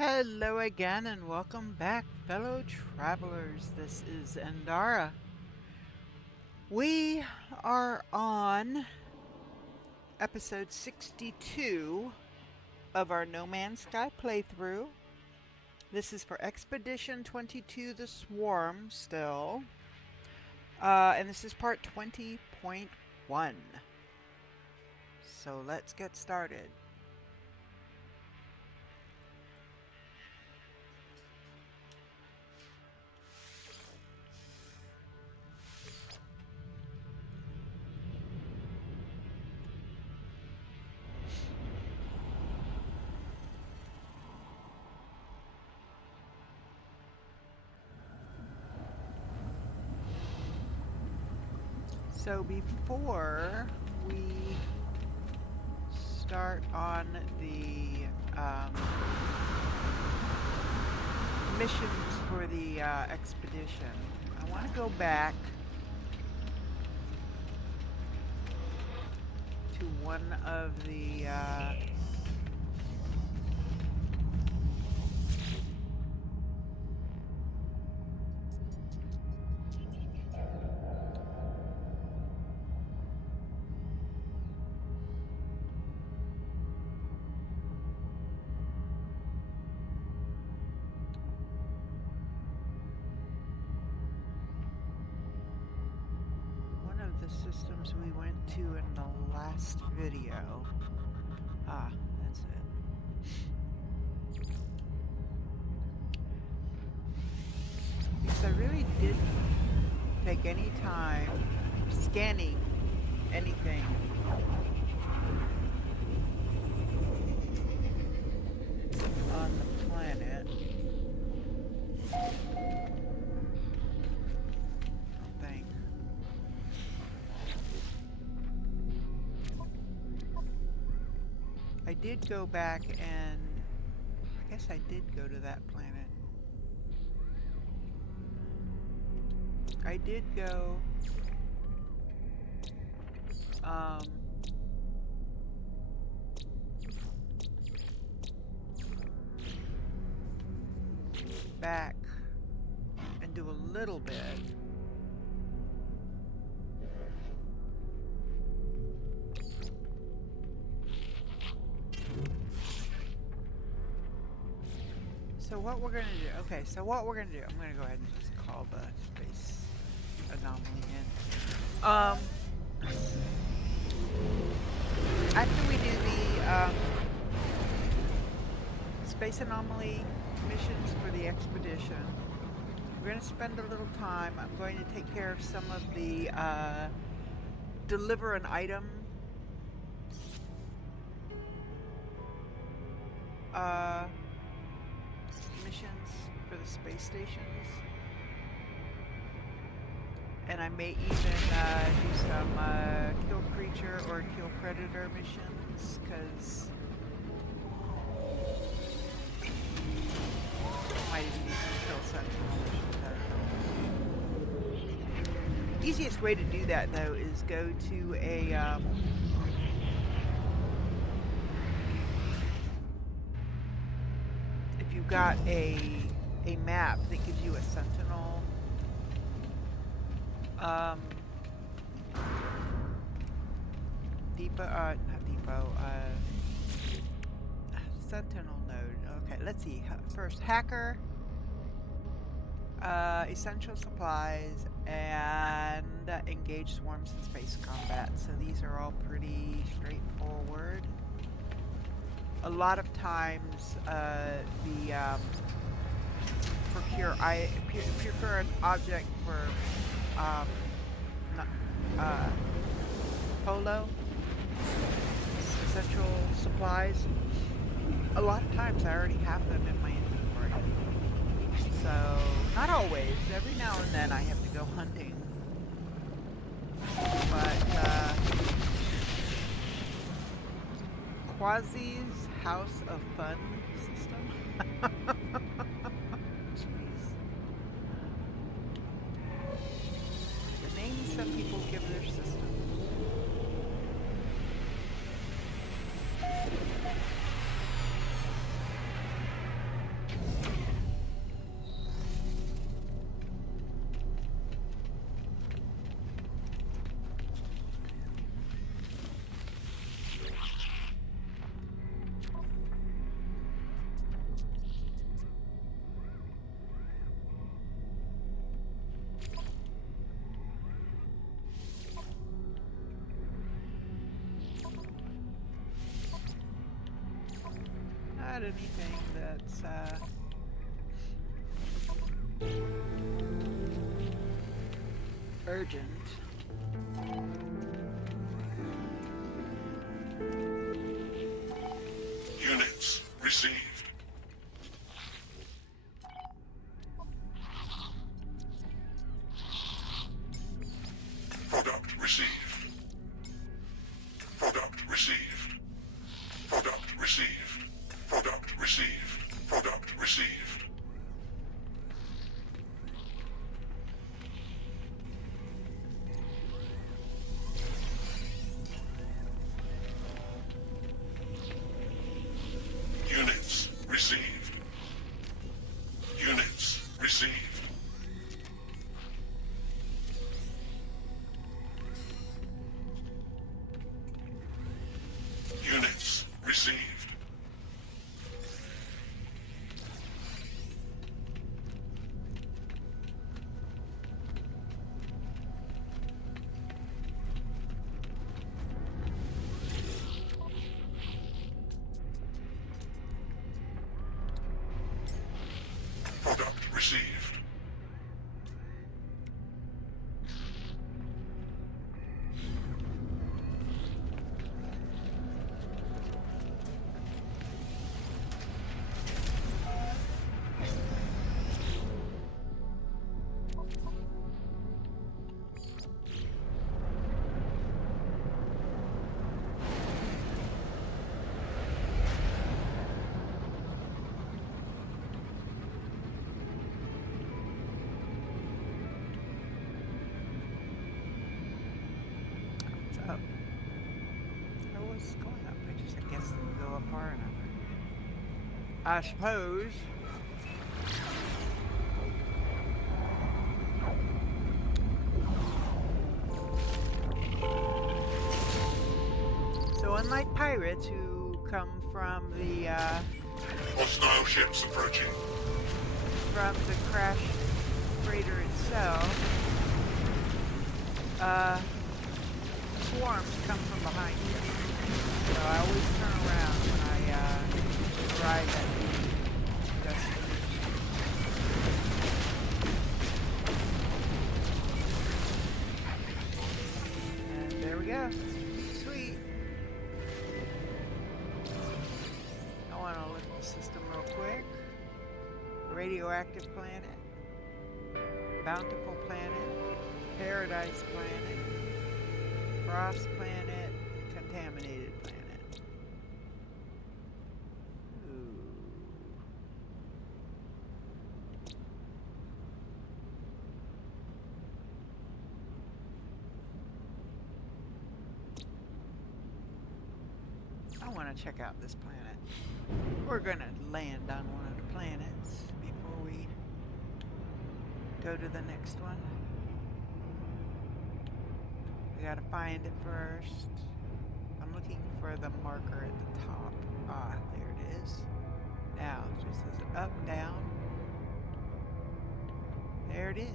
Hello again and welcome back, fellow travelers. This is Endara. We are on episode 62 of our No Man's Sky playthrough. This is for Expedition 22 The Swarm still. And this is part 20.1. So let's get started. So before we start on the missions for the expedition, I want to go back to one of the systems we went to in the last video. That's it. Because I really didn't take any time scanning anything. On the planet. I did go back and I guess I did go to that planet. I did go back and do a little bit. So what we're going to do, I'm going to go ahead and just call the space anomaly in. After we do the space anomaly missions for the expedition, we're going to spend a little time. I'm going to take care of some of the deliver an item missions for the space stations, and I may even do some kill creature or kill predator missions, because I might even do some kill sentinel missions. Easiest way to do that though is go to a you've got a map that gives you a sentinel sentinel node. Okay, let's see. First, hacker, essential supplies, and engage swarms in space combat. So these are all pretty straightforward. A lot of times, procure an object for polo, essential supplies. A lot of times I already have them in my inventory. So, not always. Every now and then I have to go hunting. But, Quasi's House of Fun system. Jeez. The names some people give their system. not anything that's urgent. Units received. Product received. Product received. Product received. Product received. Product received. Units received. Units received. Units received. Product received. What's up? So what's going up? I guess it'll go up far enough. I suppose. So unlike pirates who come from the Hostile ships approaching. crash freighter itself, swarms come from behind you. So I always turn around when I arrive at the destination. And there we go. Sweet. I want to look at the system real quick. Radioactive planet. Bountiful planet. Paradise planet. Frost planet. Contaminated planet. Ooh. I want to check out this planet. We're gonna land on one of the planets before we go to the next one. We gotta find it first. I'm looking for the marker at the top. Ah, there it is. Now, it just says up, down. There it is.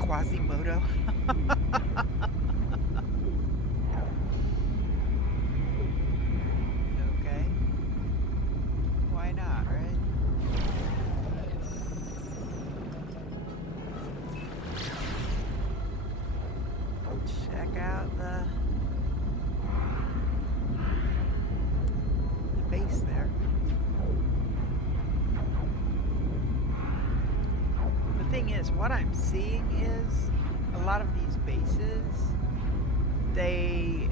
Quasimodo. Okay. Why not, right? Check out the base there. The thing is, what I'm seeing is a lot of these bases, they,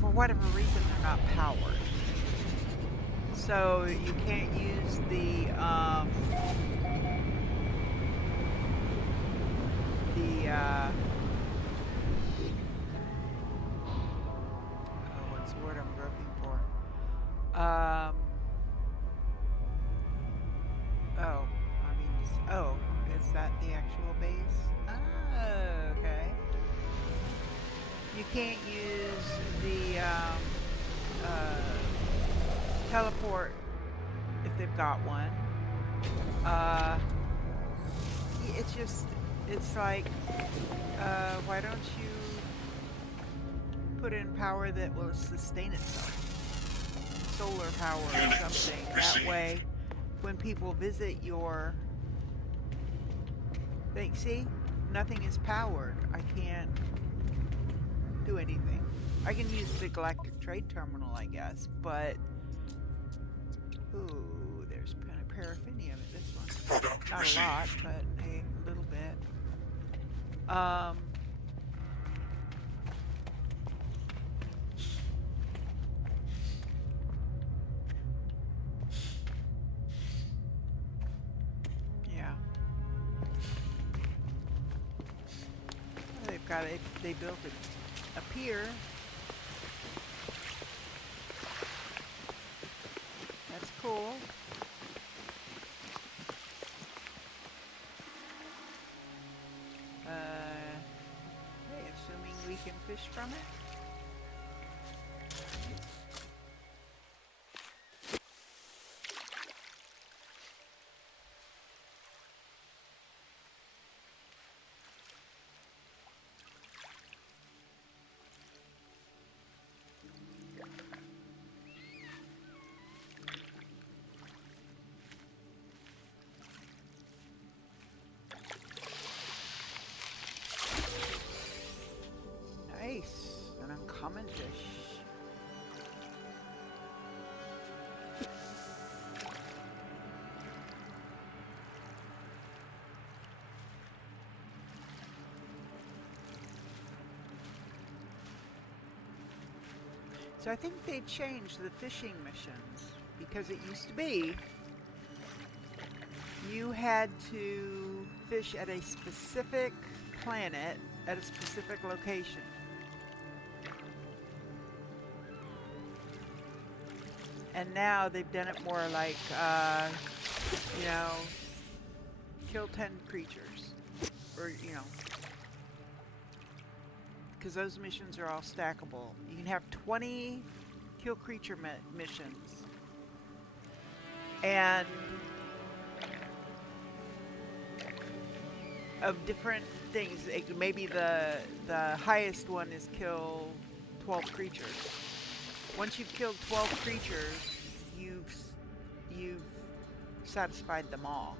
for whatever reason, they're not powered. So you can't use the what's the word I'm looking for? Is that the actual base? Oh, okay. You can't use the teleport if they've got one. It's just, it's like, why don't you put in power that will sustain itself? Solar power or Units something. That received. way, when people visit your thing, see, nothing is powered. I can't do anything. I can use the Galactic Trade Terminal, I guess, but ooh, there's paraffinium in this one. Product Not a received. lot, but a little bit. Yeah. Well, they've got it. They built it a pier. That's cool. Hey, assuming we can fish from it. Nice. An uncommon fish. So I think they changed the fishing missions because it used to be you had to fish at a specific planet at a specific location. And now they've done it more like, you know, kill 10 creatures. Or, you know, because those missions are all stackable. You can have 20 kill creature missions. And of different things. Maybe the highest one is kill 12 creatures. Once you've killed 12 creatures, you've satisfied them all.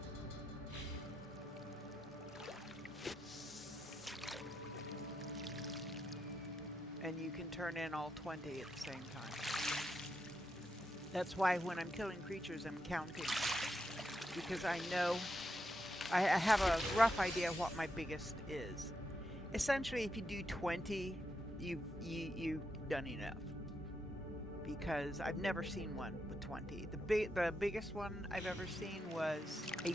And you can turn in all 20 at the same time. That's why when I'm killing creatures, I'm counting. Because I know, I have a rough idea of what my biggest is. Essentially, if you do 20, you've done enough. Because I've never seen one with 20. The biggest one I've ever seen was 18.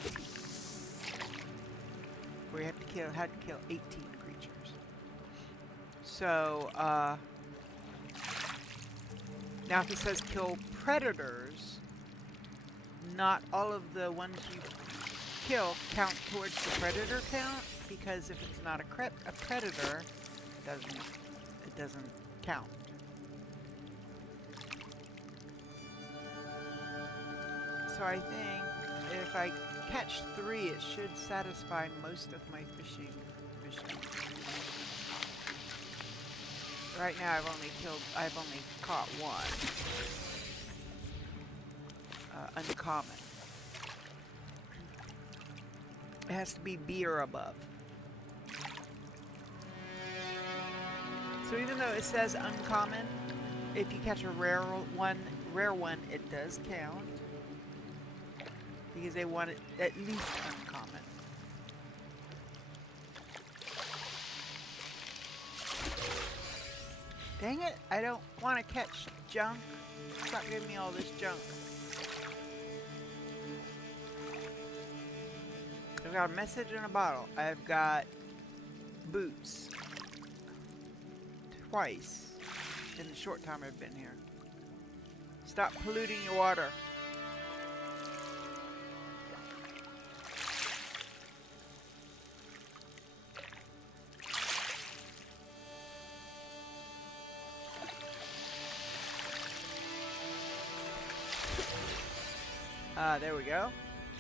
Where you had to kill 18 creatures. So, now if it says kill predators, not all of the ones you kill count towards the predator count, because if it's not a predator, it doesn't count. So I think if I catch 3, it should satisfy most of my fishing missions. Right now I've only caught 1. Uncommon. It has to be B or above. So even though it says uncommon, if you catch a rare one, it does count. Because they want it at least uncommon. Dang it, I don't want to catch junk. Stop giving me all this junk. I've got a message in a bottle. I've got boots. Twice in the short time I've been here. Stop polluting your water. There we go.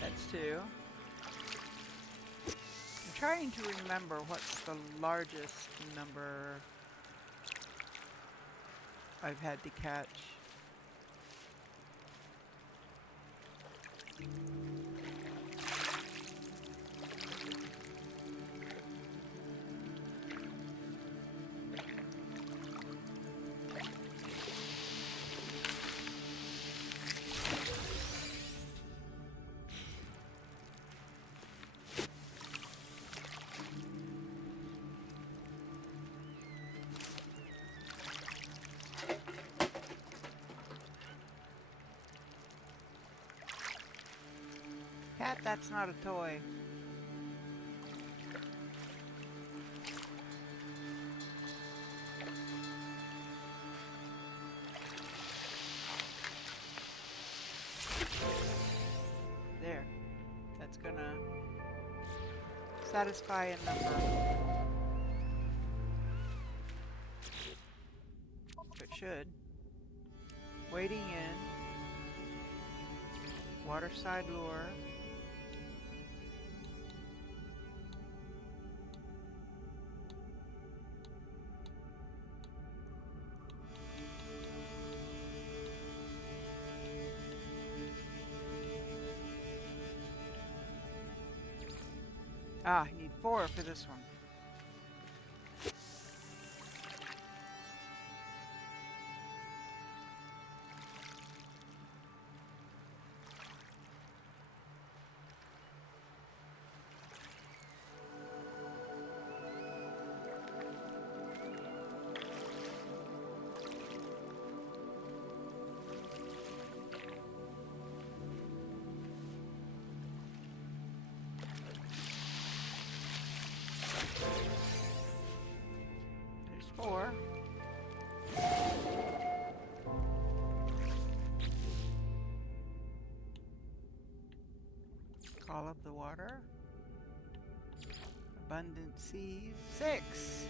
That's 2. trying to remember what's the largest number I've had to catch. Cat, that's not a toy. There. That's gonna satisfy a number. It should. Wading in. Waterside lure. Ah, I need 4 for this one. There's 4. Call up the water. Abundant seas. 6.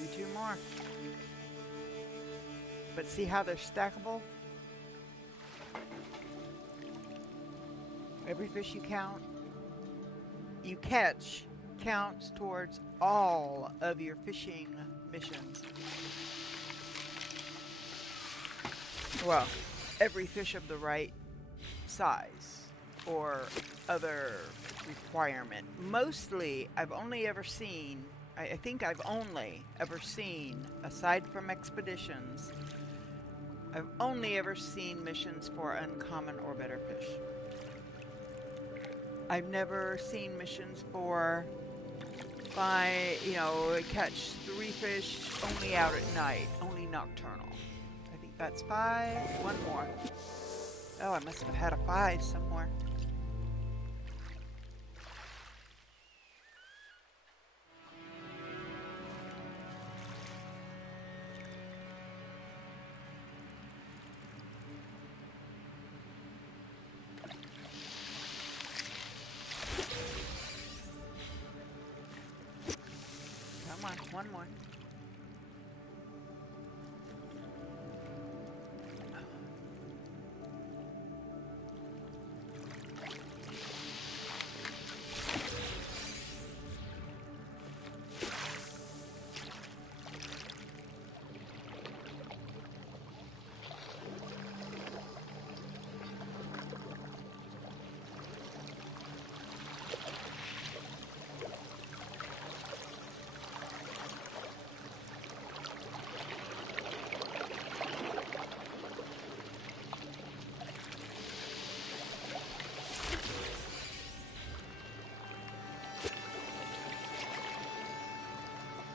Do 2 more. But see how they're stackable? Every fish you catch counts towards all of your fishing missions. Well, every fish of the right size or other requirement. Mostly, I've only ever seen, I think I've only ever seen, aside from expeditions, I've only ever seen missions for uncommon or better fish. I've never seen missions for catch 3 fish only out at night, only nocturnal. I think that's 5. 1 more. Oh, I must have had a 5 somewhere. Come on, 1 more.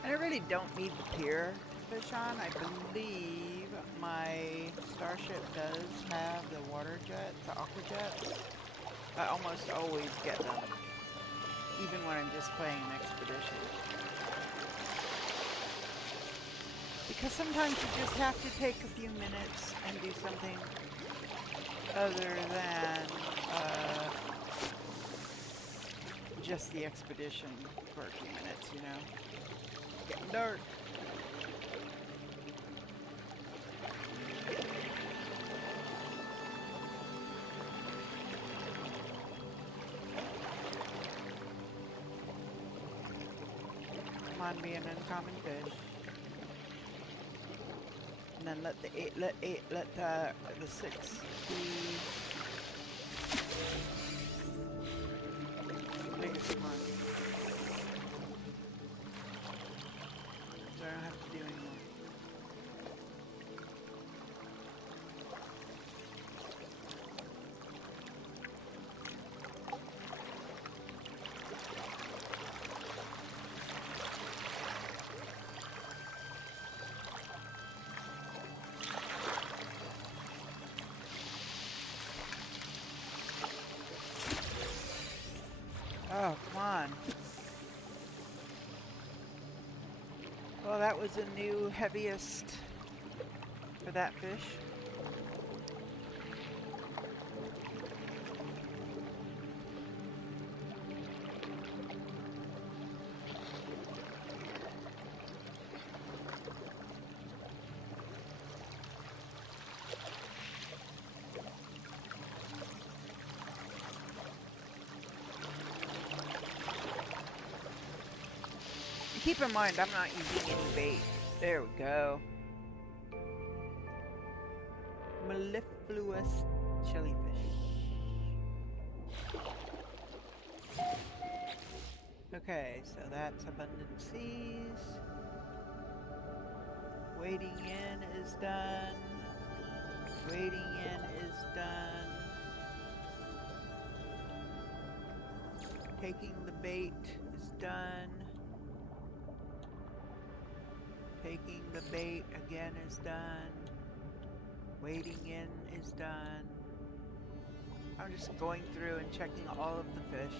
And I really don't need the pier to fish on. I believe my starship does have the water jets, the aqua jets. I almost always get them, even when I'm just playing an expedition. Because sometimes you just have to take a few minutes and do something other than just the expedition for a few minutes, you know? Getting dark. on, be an uncommon fish. And then let the the 6 be the biggest one. So I don't have to do anymore. Oh, come on. Well, that was a new heaviest for that fish. Keep in mind, I'm not using any bait. There we go. Mellifluous jellyfish. Okay, so that's abundant seas. Wading in is done. Wading in is done. Taking the bait is done. Taking the bait again is done. Wading in is done. I'm just going through and checking all of the fish.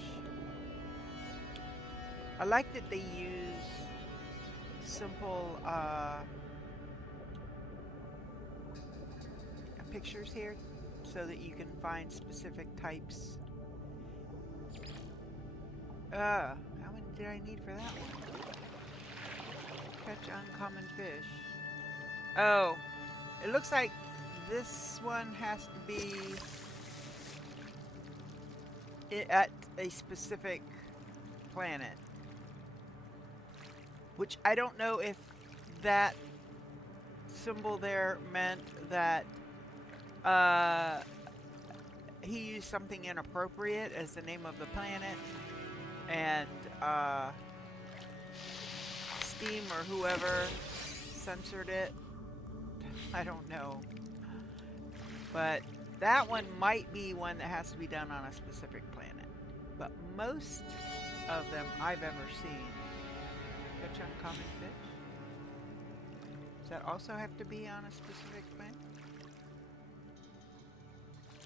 I like that they use simple pictures here so that you can find specific types. How many did I need for that one? Catch uncommon fish. Oh, it looks like this one has to be at a specific planet. Which I don't know if that symbol there meant that he used something inappropriate as the name of the planet, and Steam or whoever censored it. I don't know. But that one might be one that has to be done on a specific planet. But most of them I've ever seen. Catch uncommon fish. Does that also have to be on a specific planet?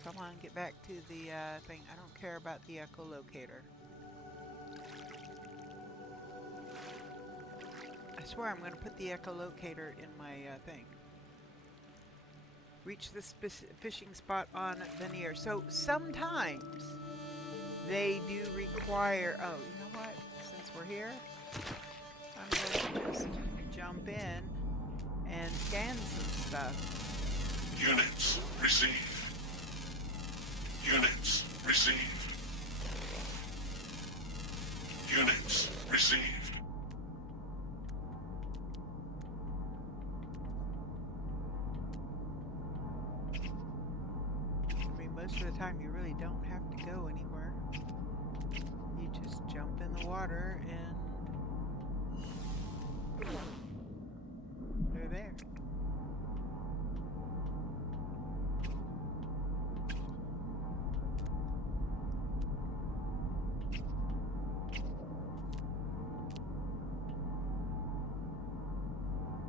Come on, get back to the thing. I don't care about the echolocator. I swear I'm going to put the echolocator in my thing. Reach the fishing spot on the near. So sometimes they do require... Oh, you know what? Since we're here, I'm going to just jump in and scan some stuff. Units received. Units received. Units received. Most of the time you really don't have to go anywhere. You just jump in the water and they're there.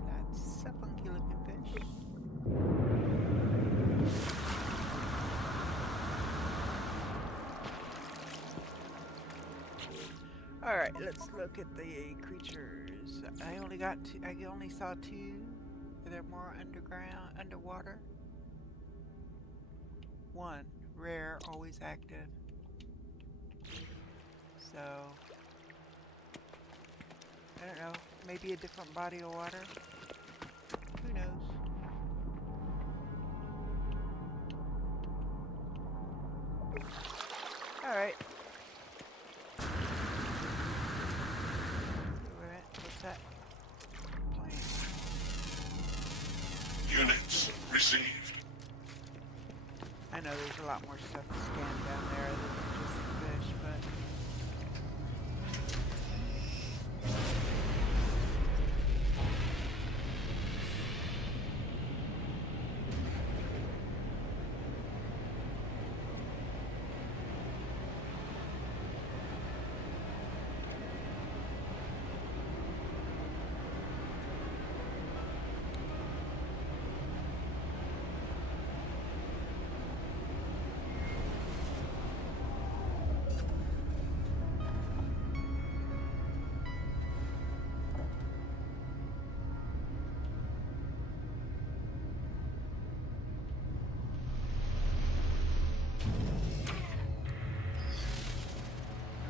That's a funky looking fish. Alright, let's look at the creatures. I only saw 2. Are there more underwater? 1, rare, always active. So, I don't know, maybe a different body of water? Who knows? Alright. What's know there's a lot more stuff to scan down there than just fish, but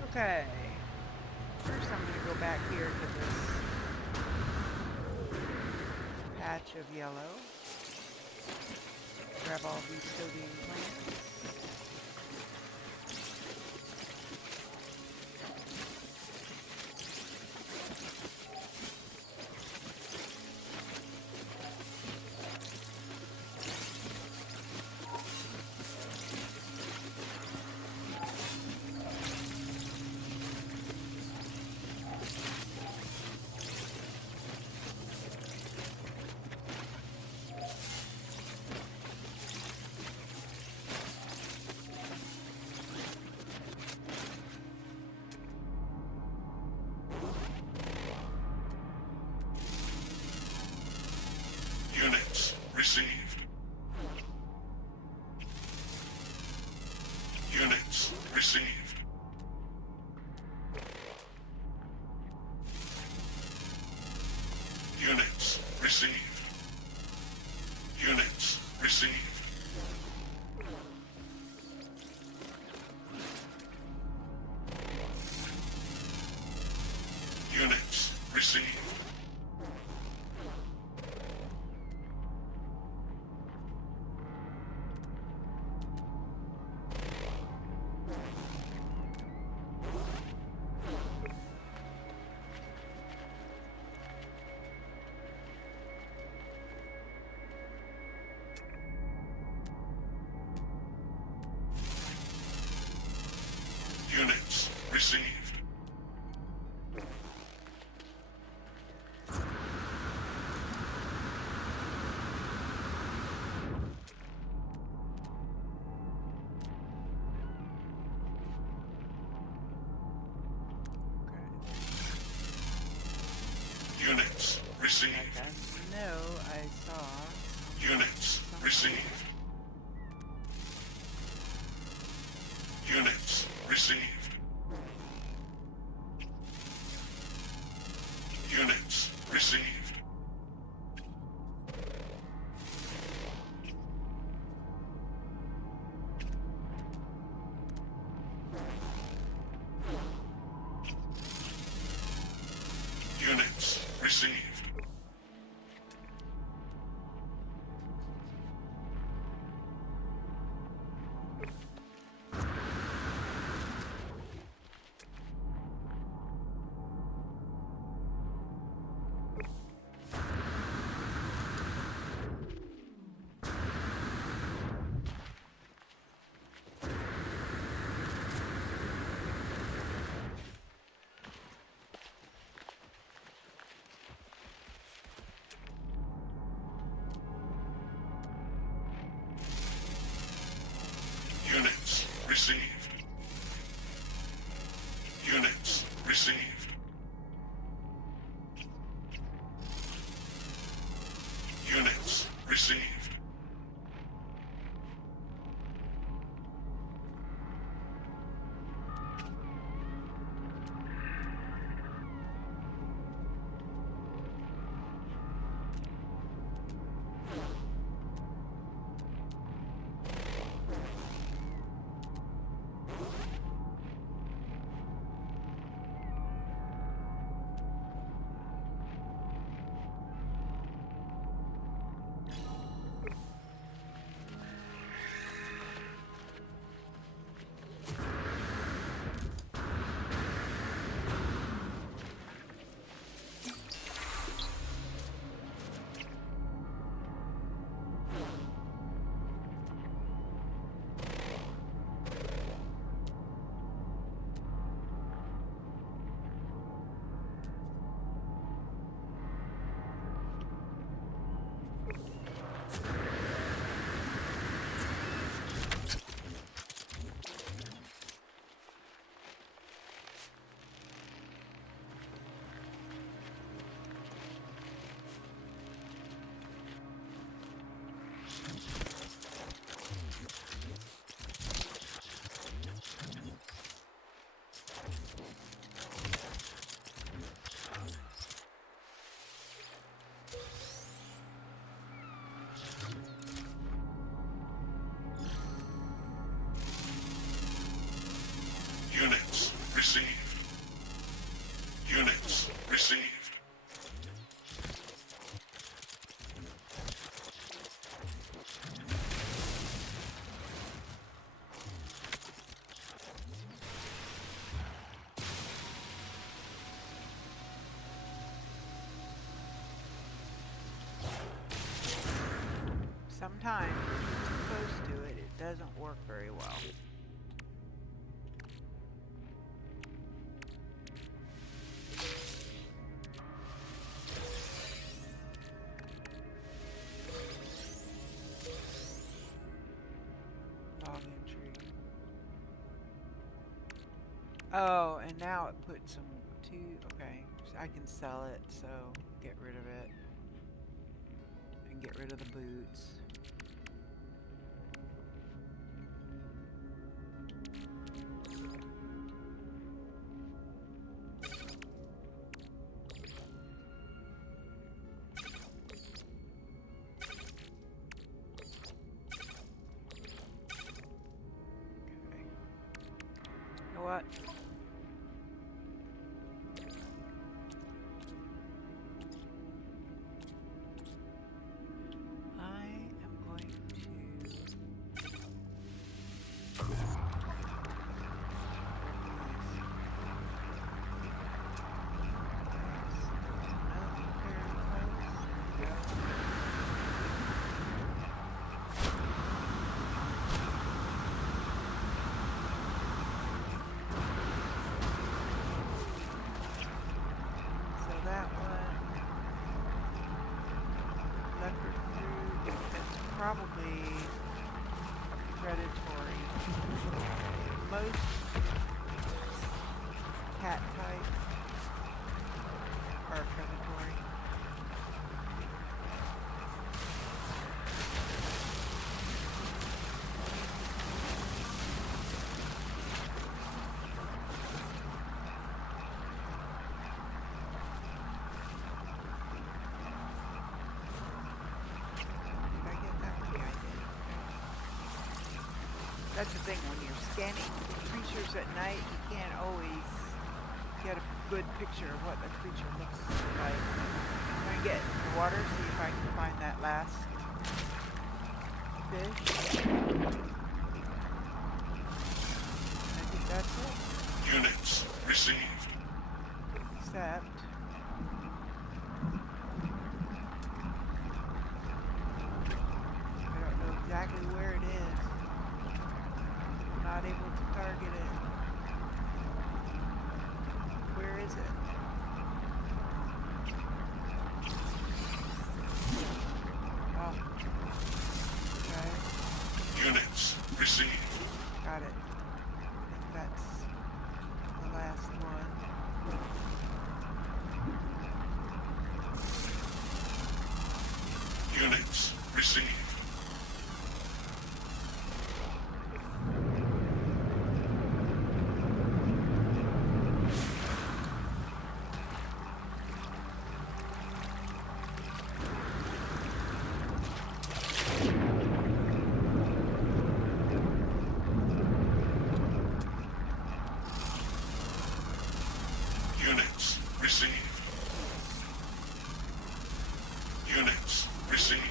okay. First I'm going to go back here to this patch of yellow. Grab all these sodium plants. Units received. Units received. Units received. Units received. Units received. Units received. Units received. Like I know I saw Units received. Units received. Units received. Units received. Units received. Units received. Units received. sometimes if you're too close to it, it doesn't work very well. Login tree. Oh, and now it put some okay, so I can sell it, so get rid of it. And get rid of the boots. Okay. You know what? Probably predatory. Most cat types are predatory. That's the thing, when you're scanning creatures at night, you can't always get a good picture of what the creature looks like. I'm going to get in the water, see if I can find that last fish. I think that's it. Units received. Except... I don't know exactly where it is. Not able to target it. Where is it? Oh. Okay. Units received. Got it. I think that's the last one. Units received. Units received. Units received.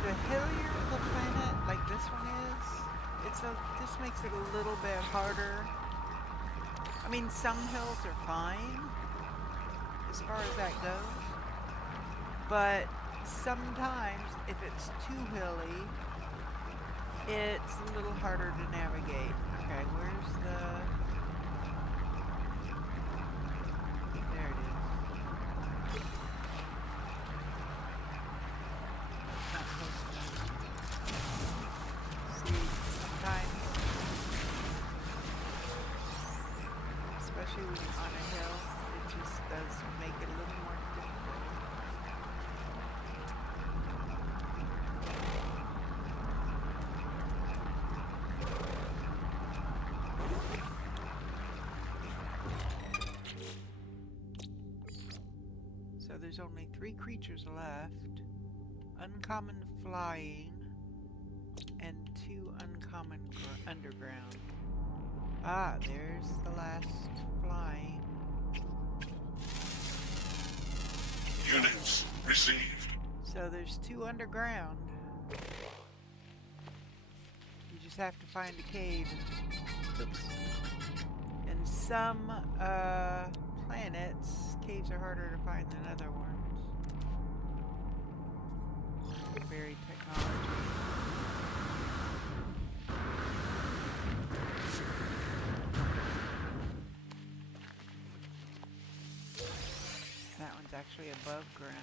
The hillier the planet, like this one is, this makes it a little bit harder. I mean, some hills are fine as far as that goes, but sometimes if it's too hilly, it's a little harder to navigate. Okay, where's the... There it is. Not close enough. See, sometimes, especially when you're on a hill, it just does make it a little more difficult. So there's only 3 creatures left. Uncommon flying. 2 uncommon underground. Ah, there's the last flying. Units received. So there's 2 underground. You just have to find a cave. Oops. And some planets, caves are harder to find than other ones. Buried technology. That one's actually above ground.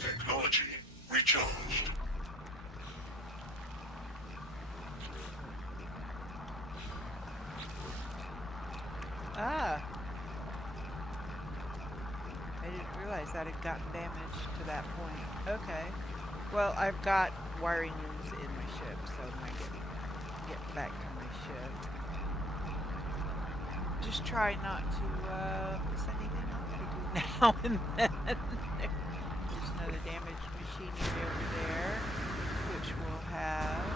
Technology recharged. Ah! I didn't realize that had gotten damaged to that point. Okay. Well, I've got wiring looms in my ship, so when I get back to my ship, just try not to miss anything else between now and then. There's another damaged machinery over there, which will have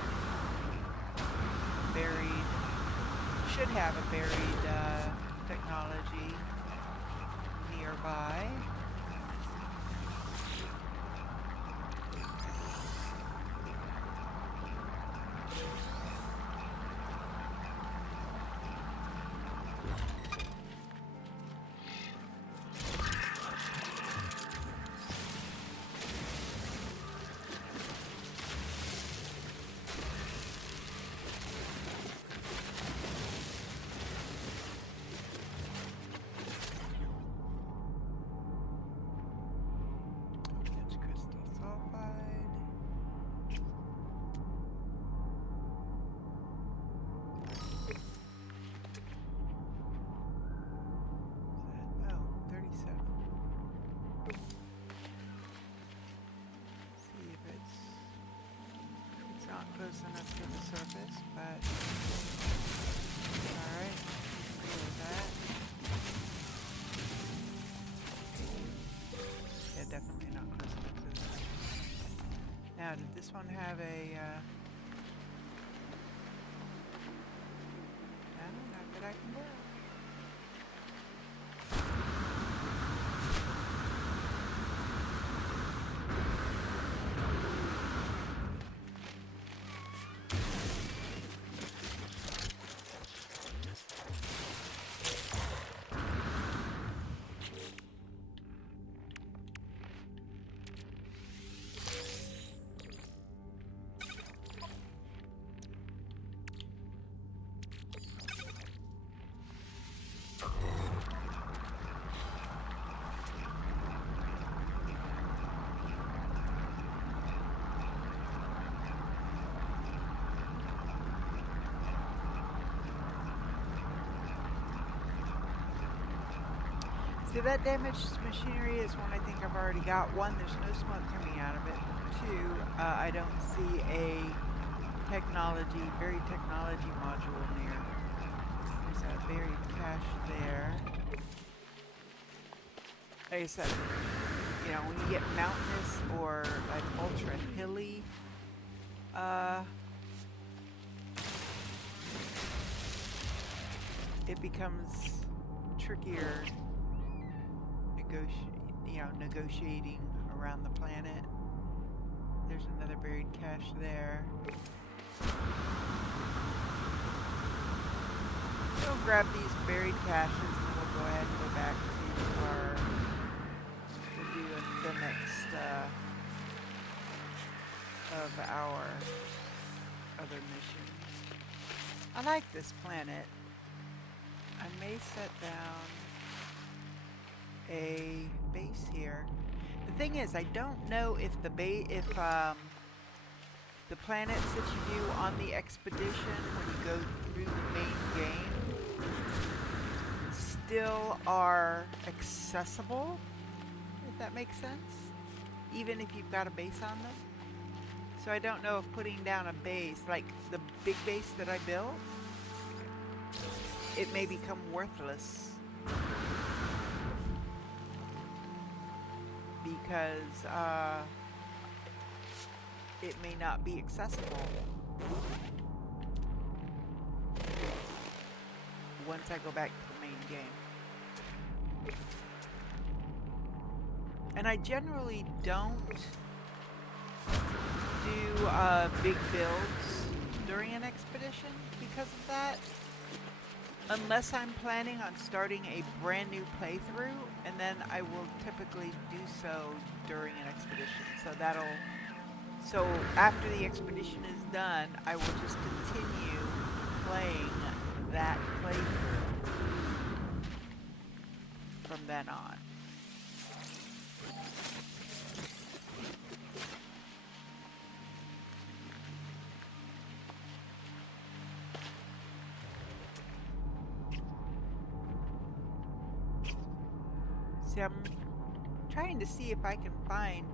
buried, should have a buried technology nearby. That's crystal sulfide. Oh, 37. See if it's not close enough to the surface, but alright, agree with that. Yeah, definitely not close enough to the surface. Now, did this one have a no, not that I can tell. See, that damaged machinery is one I think I've already got. One, there's no smoke coming out of it. Two, I don't see a buried technology module near. There's a buried cache there. Like I said, you know, when you get mountainous or like ultra hilly, it becomes trickier negotiating around the planet. There's another buried cache there. We'll grab these buried caches and we'll go ahead and go back to we'll do the next of our other missions. I like this planet. I may set down a base here. The thing is, I don't know if the planets that you do on the expedition when you go through the main game still are accessible, if that makes sense, even if you've got a base on them. So I don't know if putting down a base, like the big base that I built, it may become worthless because it may not be accessible once I go back to the main game. And I generally don't do big builds during an expedition because of that. Unless I'm planning on starting a brand new playthrough, and then I will typically do so during an expedition. So after the expedition is done, I will just continue playing that playthrough from then on. See, I'm trying to see if I can find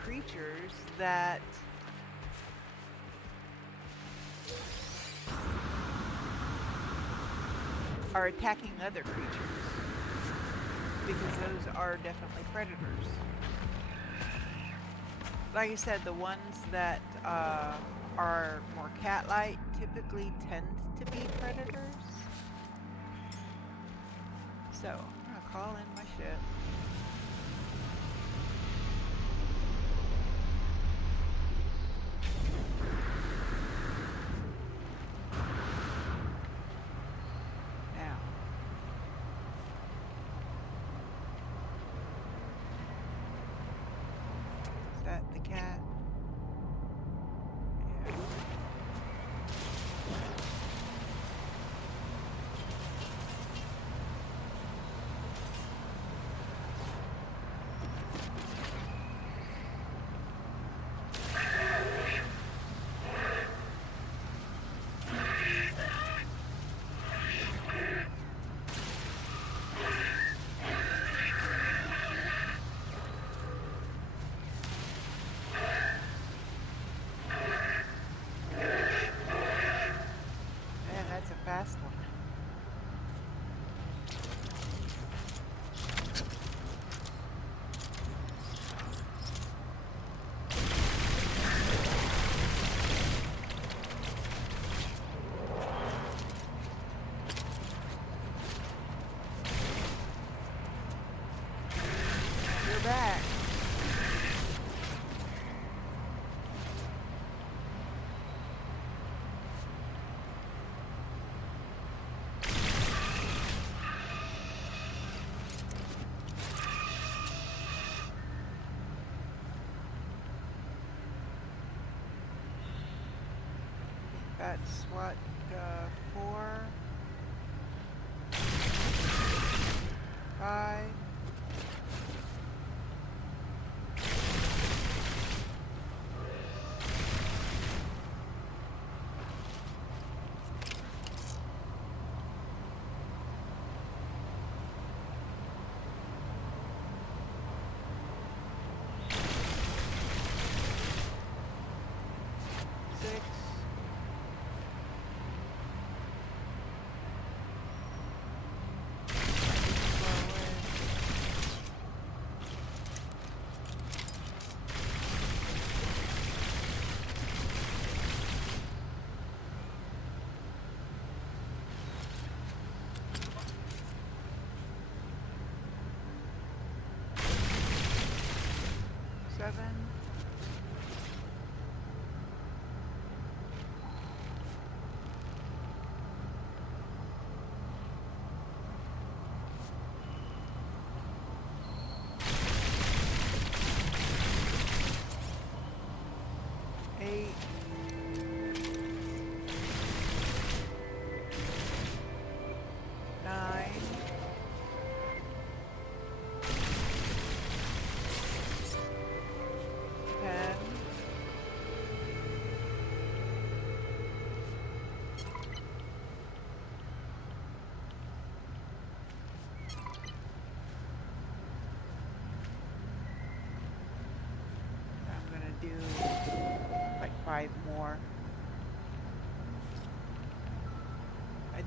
creatures that are attacking other creatures, because those are definitely predators. Like I said, the ones that are more cat-like typically tend to be predators. So, I'm gonna call in my ship. Now. Is that the cat? Yeah. Man, that's a fast one. You're back. That's what, 4, 5.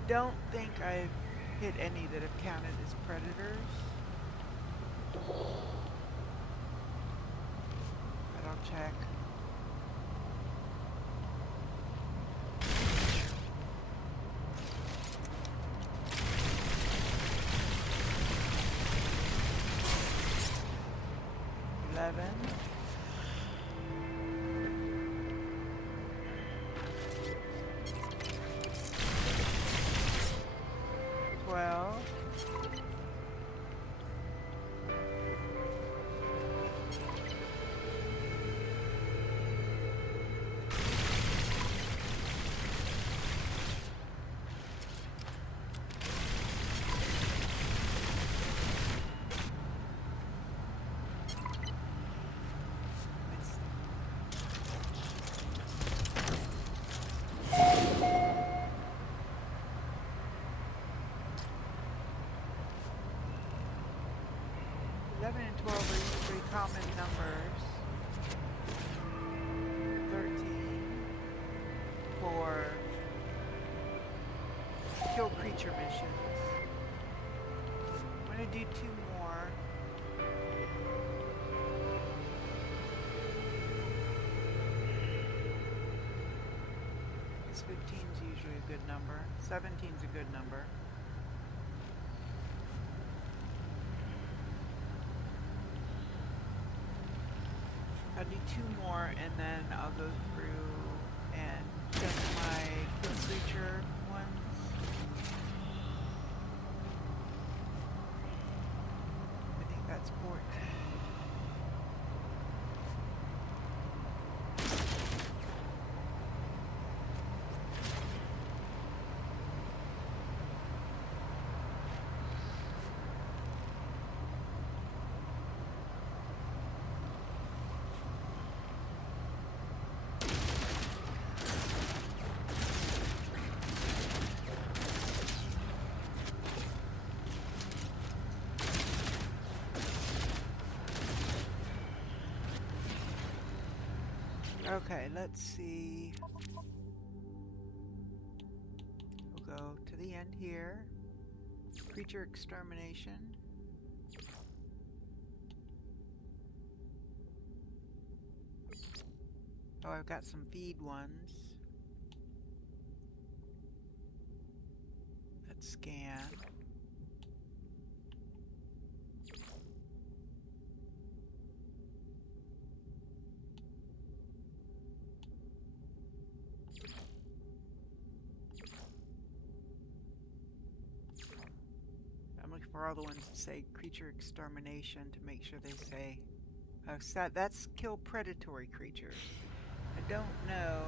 don't think I've hit any that have counted as predators. But I'll check. And 12 are usually common numbers. 13 for kill creature missions. I'm going to do 2 more. This 15 is usually a good number. 17 is a good number. I'll do 2 more and then I'll go through and check my kill creature ones. I think that's 14. Okay, let's see. We'll go to the end here. Creature extermination. Oh, I've got some feed ones. Let's scan. For all the ones that say creature extermination to make sure they say that's kill predatory creatures. I don't know.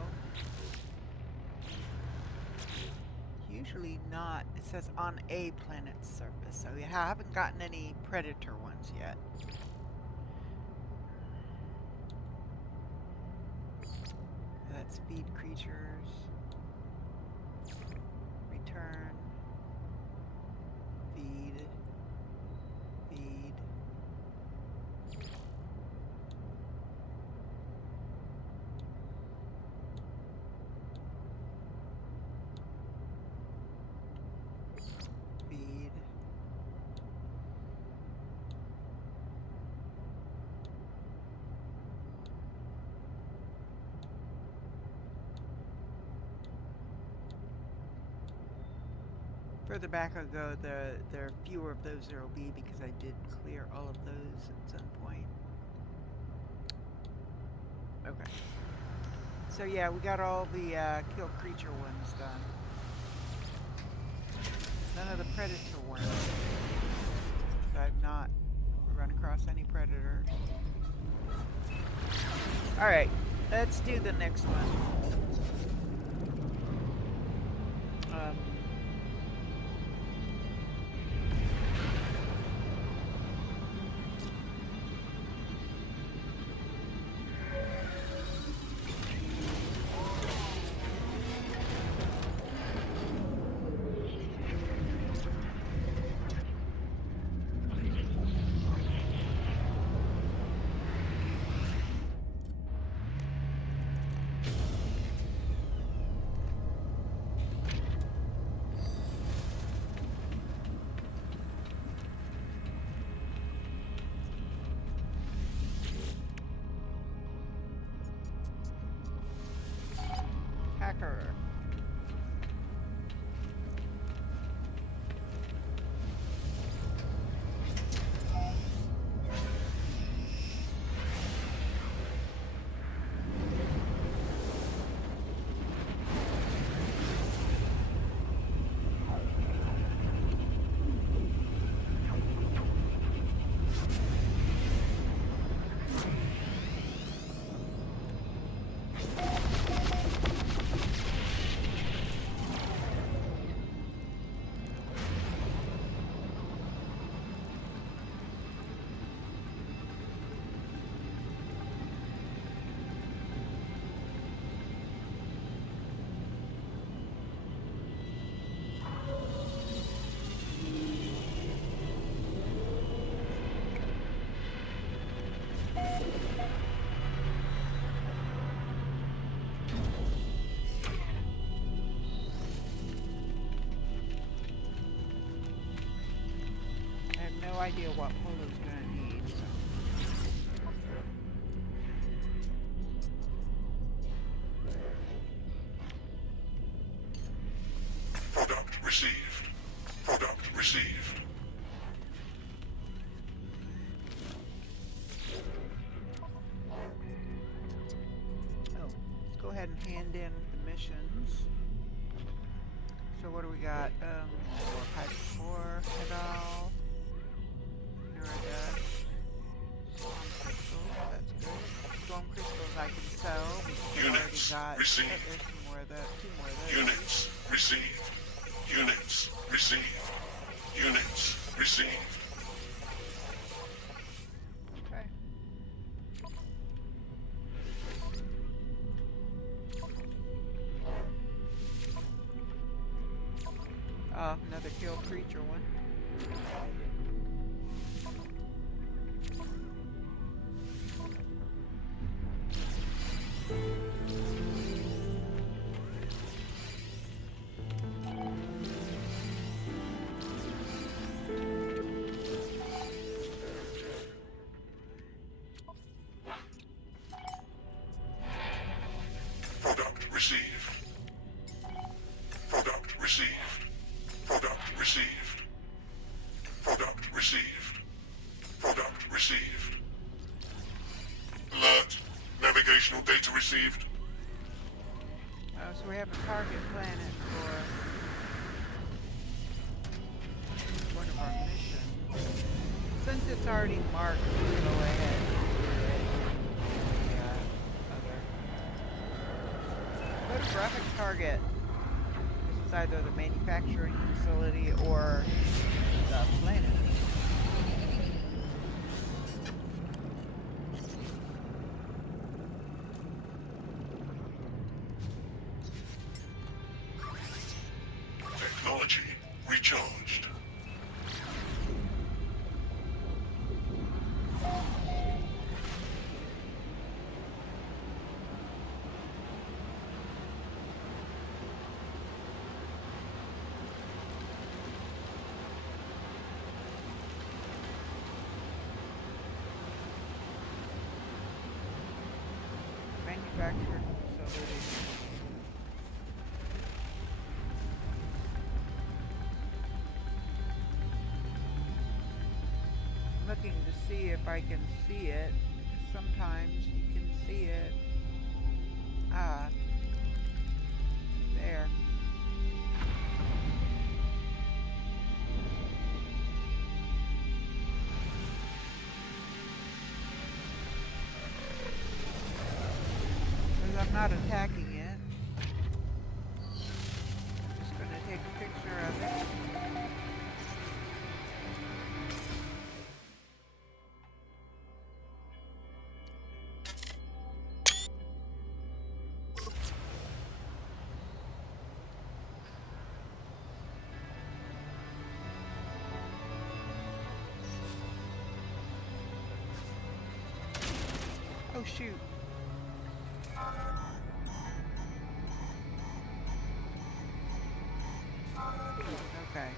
Usually not. It says on a planet's surface, so we haven't gotten any predator ones yet. That's feed creatures. Return. Feed. Feed. Feed. Further back I go, there are fewer of those there will be because I did clear all of those at some point. Okay. So yeah, we got all the kill creature ones done. None of the predator ones. So I've not run across any predators. Alright, let's do the next one. idea what Polo's gonna need. So. Product received. Product received. Oh, let's go ahead and hand in the missions. So what do we got? Four, Hedal, Neurodeath, Storm Crystals, that's good. Storm Crystals I can sell because I've already Units got, received. there's some more of that, two more of those. Units received. Units received. Units received. Okay. Another kill creature one. Product received. Product received. Product received. Product received. Product received. Alert. Navigational data received. So we have a target planet for one of our missions. Since it's already marked, we'll go ahead and do it. Photographic target. This is either the manufacturing facility or the planet. Technology recharged. Manufacturing facility. Looking to see if I can see it. Sometimes you can see it. There. Because I'm not attacking it. I'm just going to take a picture of it. Oh shoot. Okay.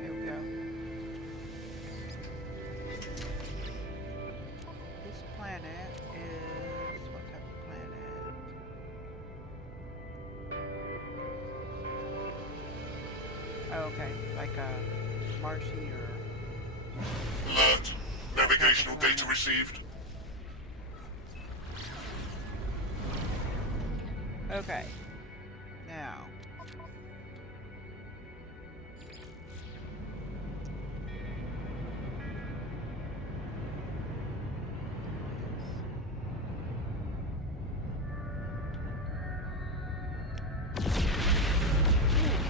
There we go. This planet is what type of planet? Oh, okay, like a marshy or Alert. Navigational data received. okay. Now.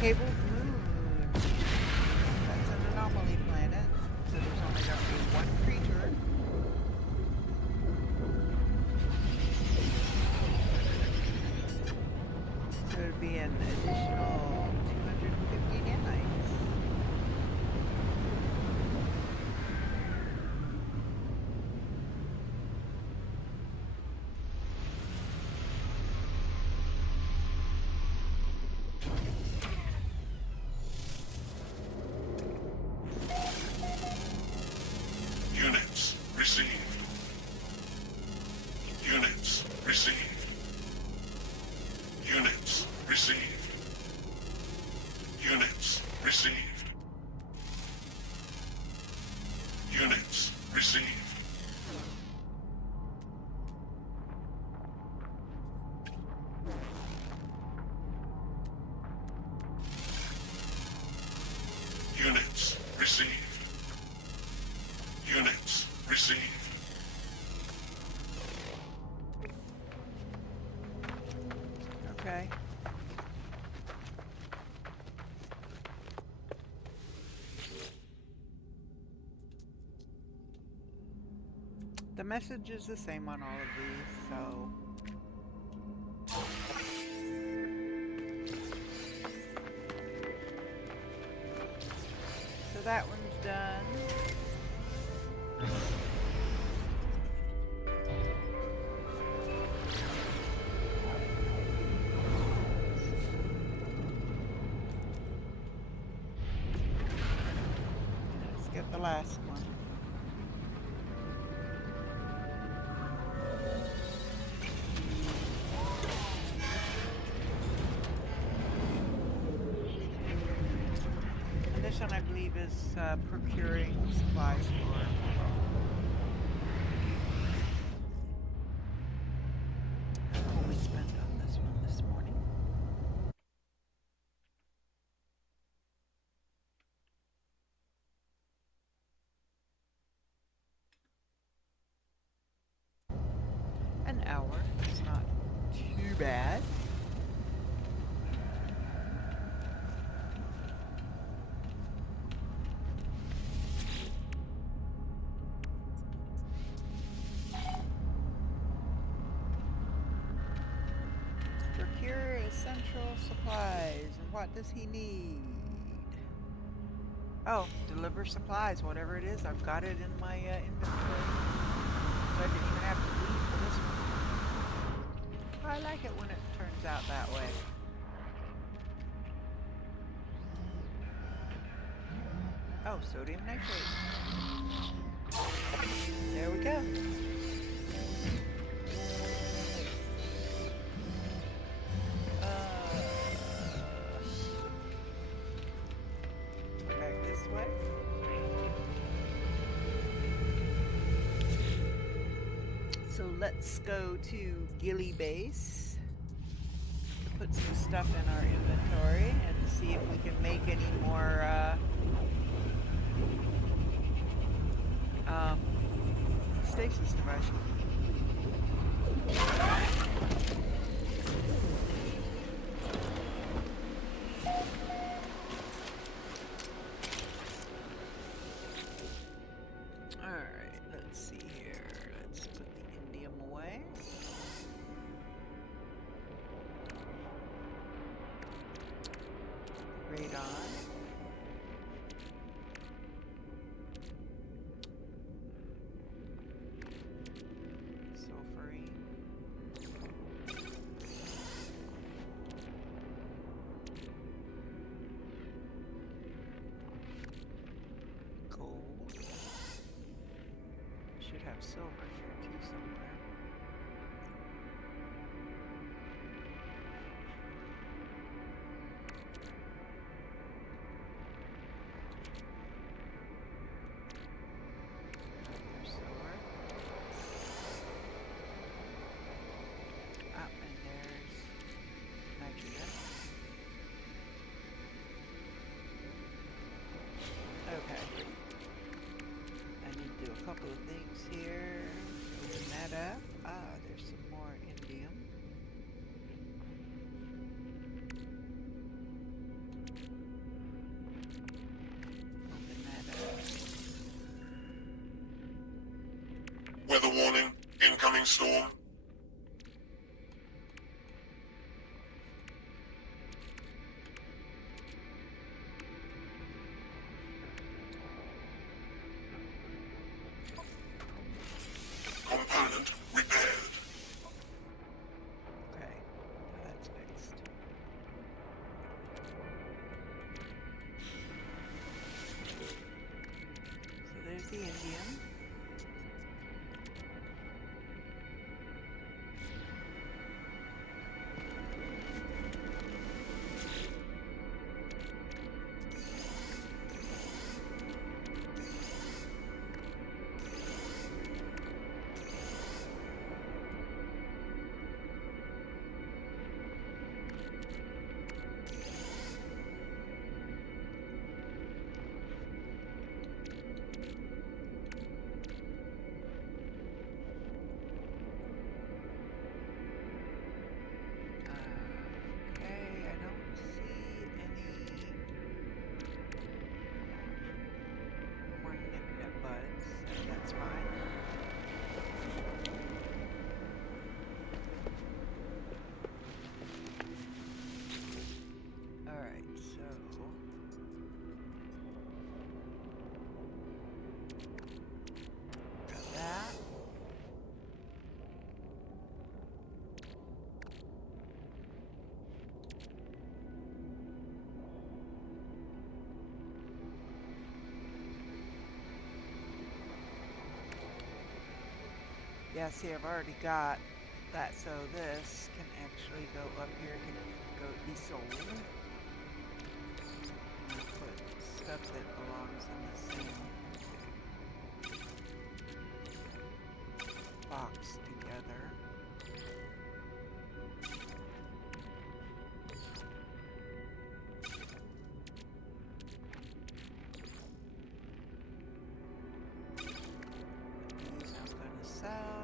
Cabled moon. That's an anomaly planet. So there's only going to be one creature. So it would be an additional 250 nanites. received. Units received. Units received. Units received. Units received. Units received. Okay. The message is the same on all of these, so... So that one's done. Let's get the last one. This one, I believe, is procuring supplies for. How will we spend on this one this morning? An hour. It's not too bad. Procure essential supplies. And what does he need? Oh, deliver supplies, whatever it is. I've got it in my inventory. So I didn't even have to leave for this one. I like it when it turns out that way. Oh, sodium nitrate. There we go. Back this way. So let's go to Gilly Base to put some stuff in our inventory and see if we can make any more stasis devices. Alright, let's see here. Let's put the indium away. Radon. Sulfurine. Gold. Should have silver here too somewhere. There's silver. Up and there's nitrogen. Okay. I need to do a couple of things here. Open that up. Ah, there's some more indium. Open that up. Weather warning. Incoming storm. Component repaired. Okay, that's fixed. So there's the indium. Yeah, see, I've already got that, so this can actually go up here, can go be sold. I'm gonna put stuff that belongs in the same box together. These I'm gonna sell.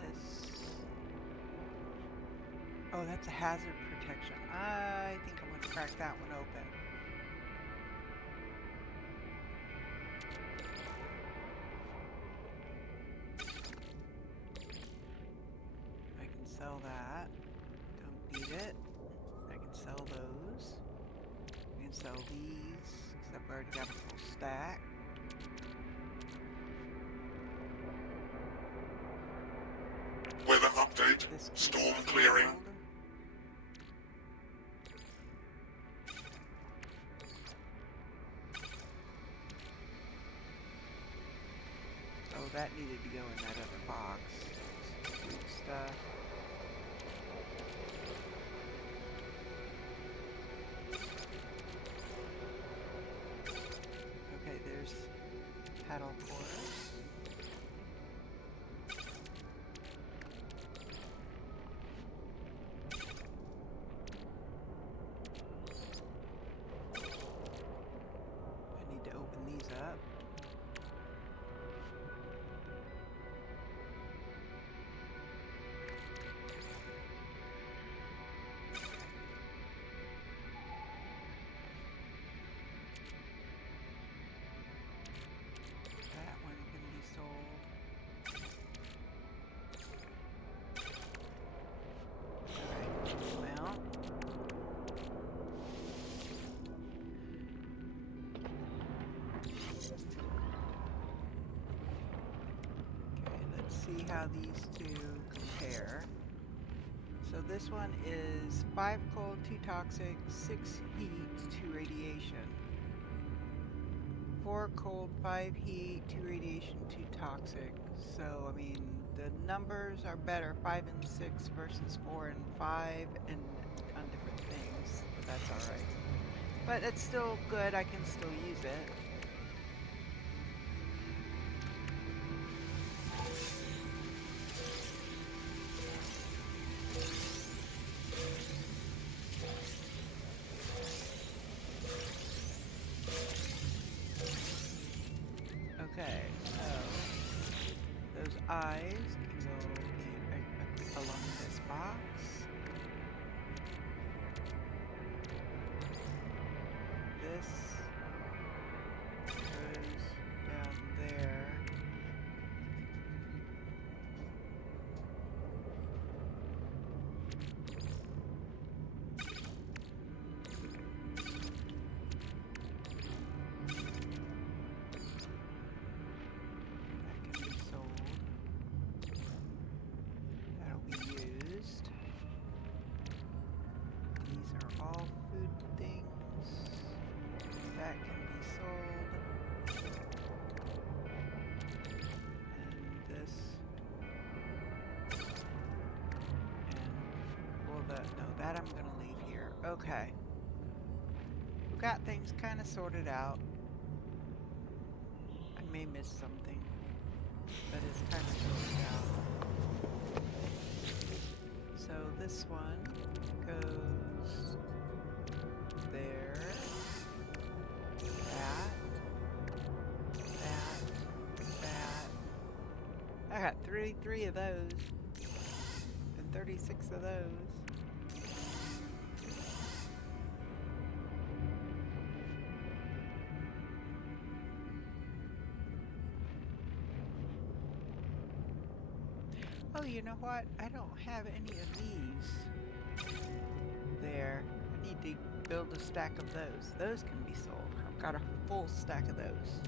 This. Oh, that's a hazard protection. I think I'm gonna crack that one open. I can sell that. Don't need it. I can sell those. I can sell these, because I've already got a full stack. Weather update. This can Storm be clearing. sold. Oh, that needed to go in that other box. Food stuff. Okay, there's paddle cores. I need to open these up. That one can be sold. Okay, well. Okay, let's see how these two compare. So this one is 5 cold, 2 toxic, 6 heat, 2 radiation. 4 cold, 5 heat, 2 radiation, 2 toxic. So, I mean, the numbers are better, 5 and 6 versus 4 and 5, and on different things, but that's alright. But it's still good, I can still use it. Okay, so those eyes can go along this box. This goes down there. That can be sold. That'll be used. These are all food things. That can be sold. And this. And, well, that I'm gonna leave here. Okay. We've got things kind of sorted out. I may miss something, but it's kind of sorted out. So this one goes there. That. I got 33 of those. And 36 of those. Oh, you know what? I don't have any of these. There. I need to build a stack of those. Those can be sold. I've got a full stack of those.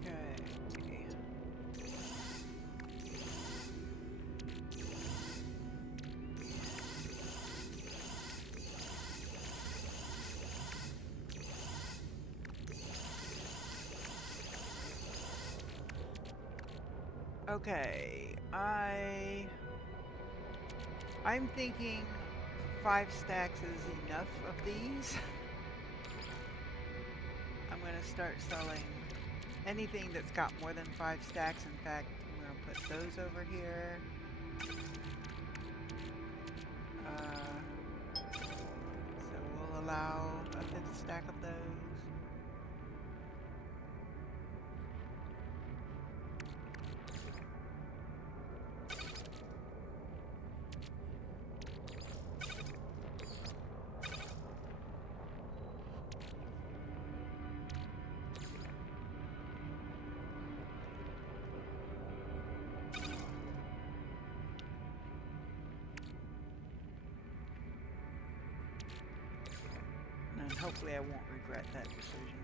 Okay. Okay, I'm thinking 5 stacks is enough of these. I'm gonna start selling anything that's got more than 5 stacks. In fact, I'm gonna put those over here. So we'll allow a 5th stack of those. And hopefully I won't regret that decision.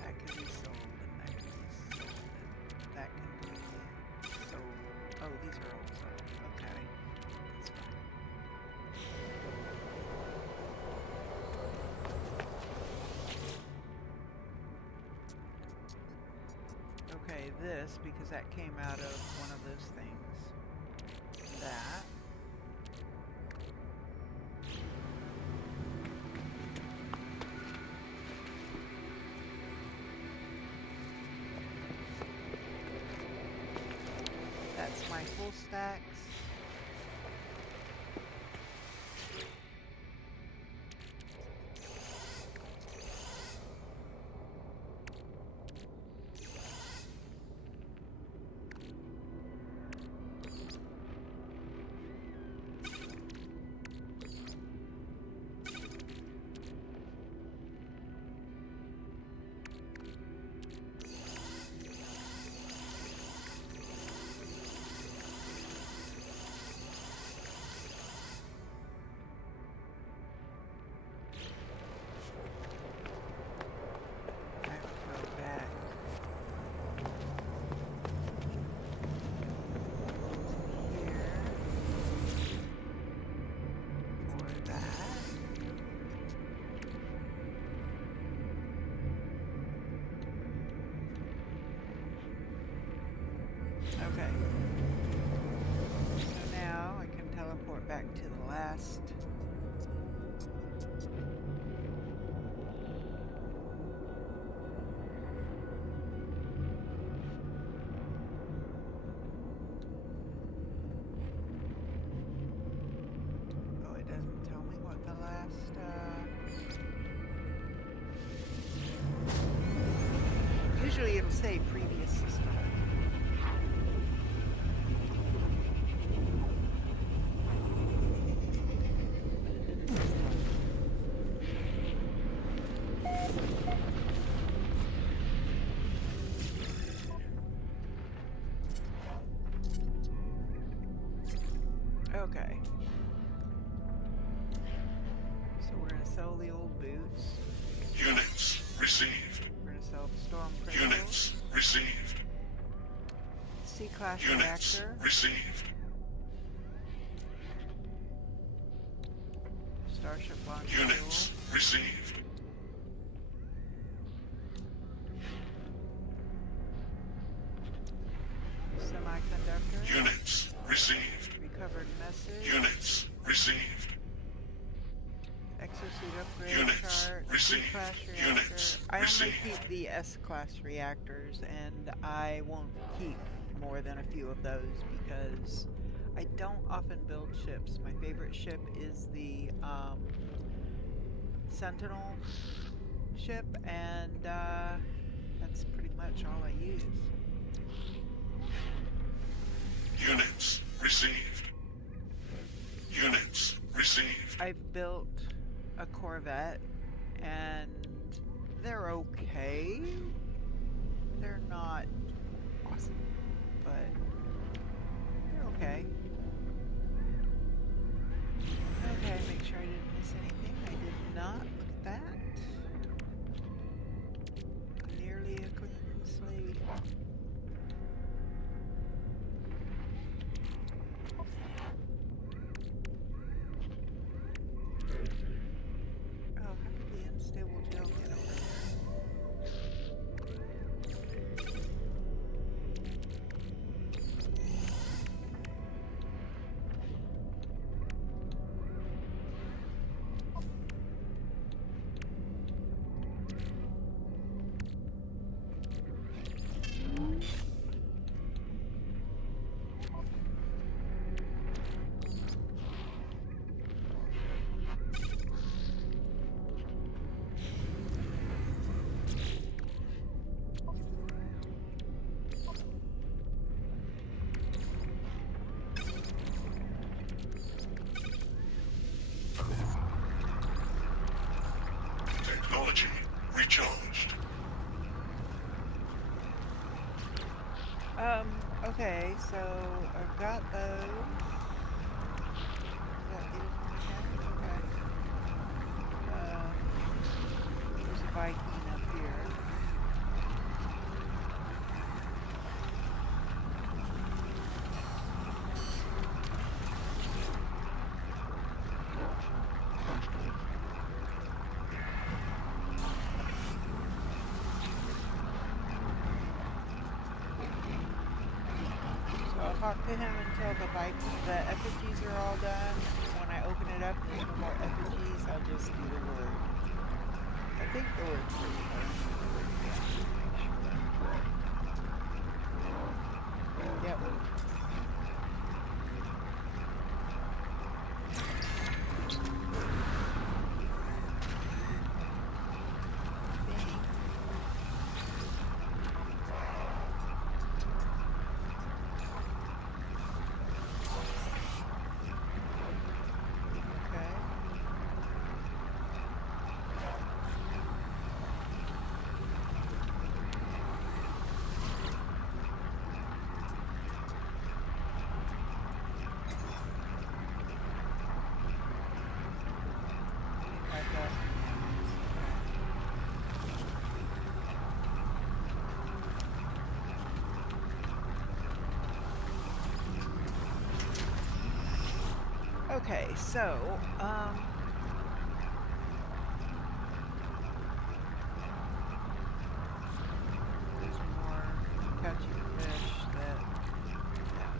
That can be sold, and that can be sold, and that can be sold. Oh, these are all sold. Okay, that's fine. Okay, this, because that came out of one of those things. That. That's my full stacks. Okay. So now I can teleport back to the last. Oh, it doesn't tell me what the last. Usually it'll say previous system. Okay. So we're going to sell the old boots. Units received. We're going to sell the storm crystals. Units received. C-class Units reactor. received. Starship launch Units fuel. received. Semiconductor. Units received. Recovered message. Units received. Exosuit upgrade Units chart. received. C-class reactor. Units I only received. keep the S-class reactors, and I won't keep more than a few of those because I don't often build ships. My favorite ship is the Sentinel ship, and that's pretty much all I use. Units received. Units received. I've built a Corvette, and they're okay. They're not awesome, but they're okay. Okay, make sure I didn't miss anything. I did not. Look at that. Nearly a clean slate. Oh, how did the unstable gel get over there? talk to him until the effigies are all done. When I open it up and there's no more effigies, I'll just do the word. I think the word's pretty hard. Yep. Okay, so, there's more catching fish that, yeah.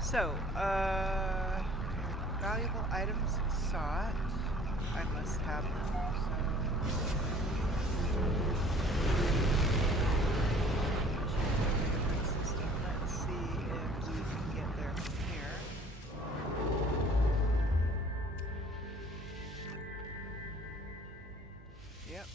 So, valuable items sought. I must have them, so. System, let's see if we can get there from here. Yep.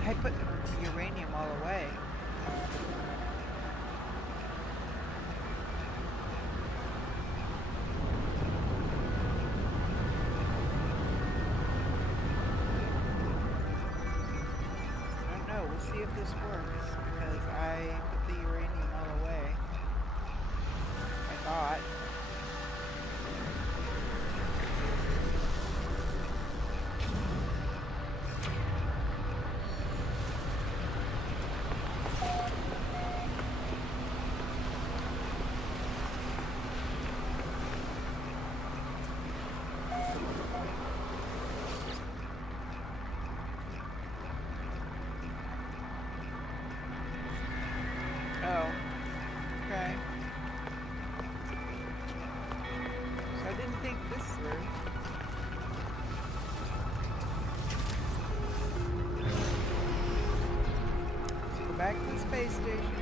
I put the uranium all away. I don't know. We'll see if this works because I put the uranium all away. I thought. Oh, okay. So I didn't think this through. Let's go back to the space station.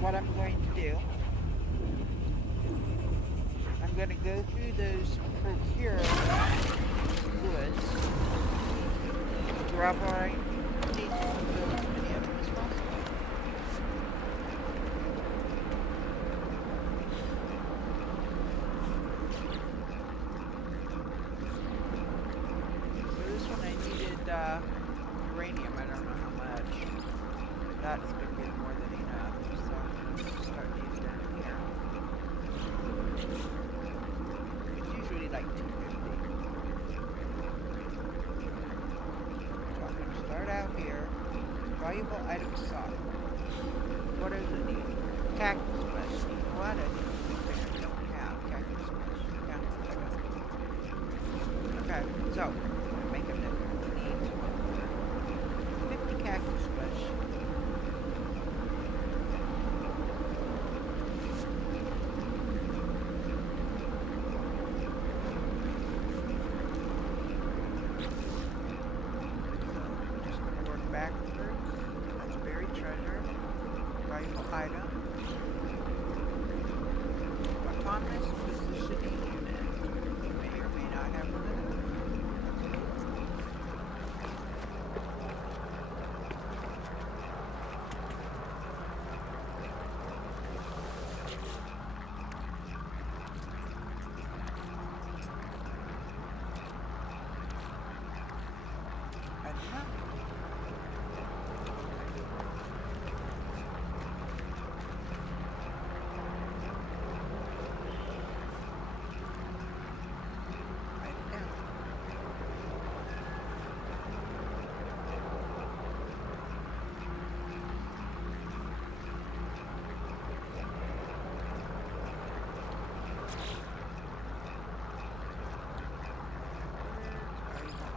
What I'm going to do, I'm going to go through those procure goods, grab what I need to build as many of them as possible. So this one I needed uranium, I don't know how much. That's going to be more than enough, so I'm going to only like 250. So I'm going to start out here. Valuable items sought. What does it need? Cactus flesh. You know what? I don't have cactus flesh. Yeah, I don't. Okay, so I'm going to make a note. We need 50 cactus flesh. Backwards. That's buried treasure. Valuable item. Autonomous positioning unit. You may or may not have one of those.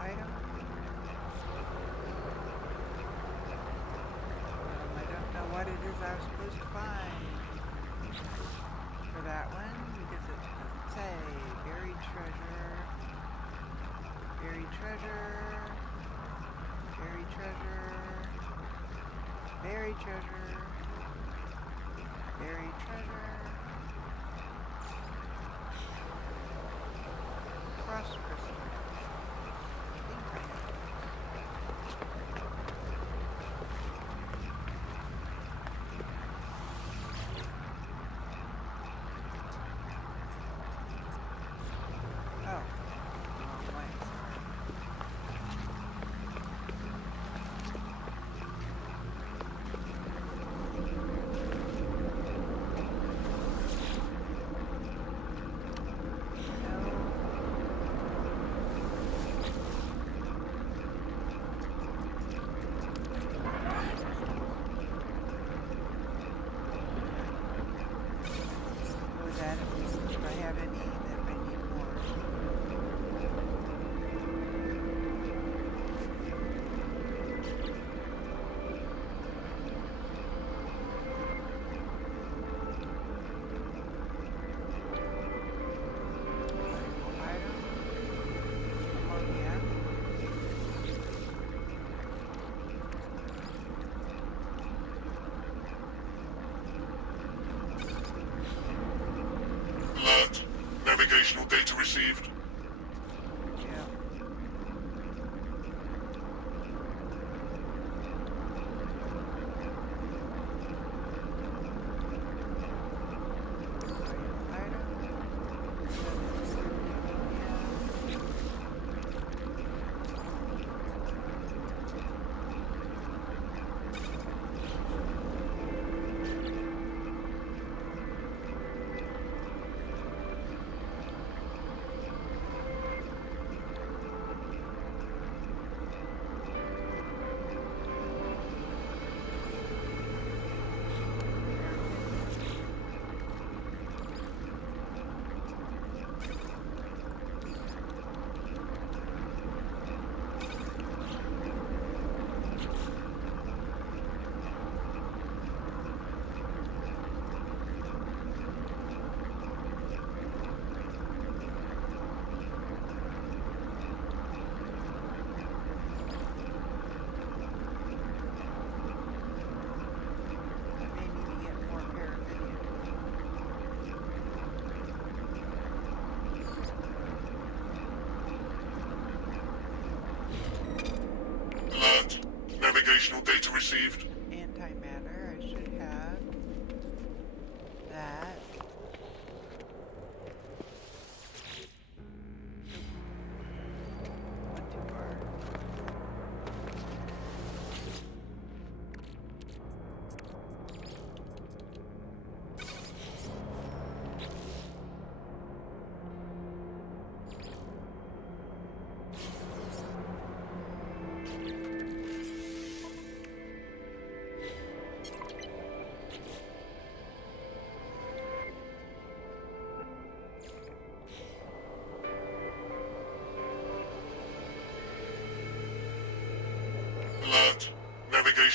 I don't know. What it is I was supposed to find for that one, because it doesn't say. Buried treasure, buried treasure, buried treasure, buried treasure, buried treasure, cross crystal. I think I know. If I have any that I need more. Item. Ammonia. Alert. Navigational data received. Yeah. Item.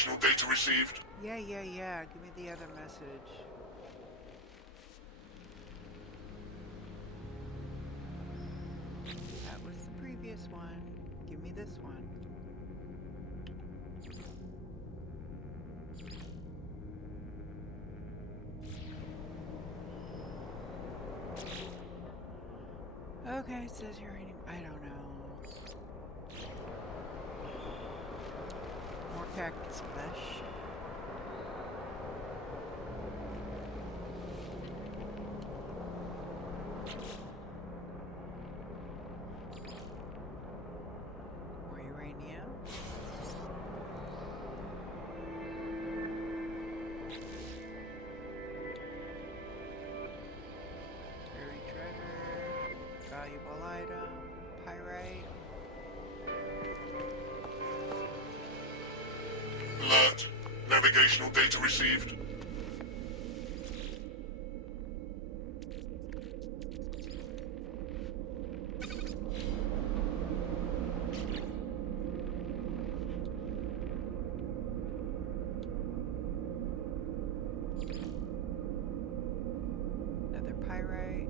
Navigational data received. Yeah. Give me the other message. That was the previous one. Give me this one. Okay, it says uranium. I don't know. More cactus flesh. More uranium. Buried treasure. Valuable item. Pyrite. Alert. Navigational data received. Another pyrite.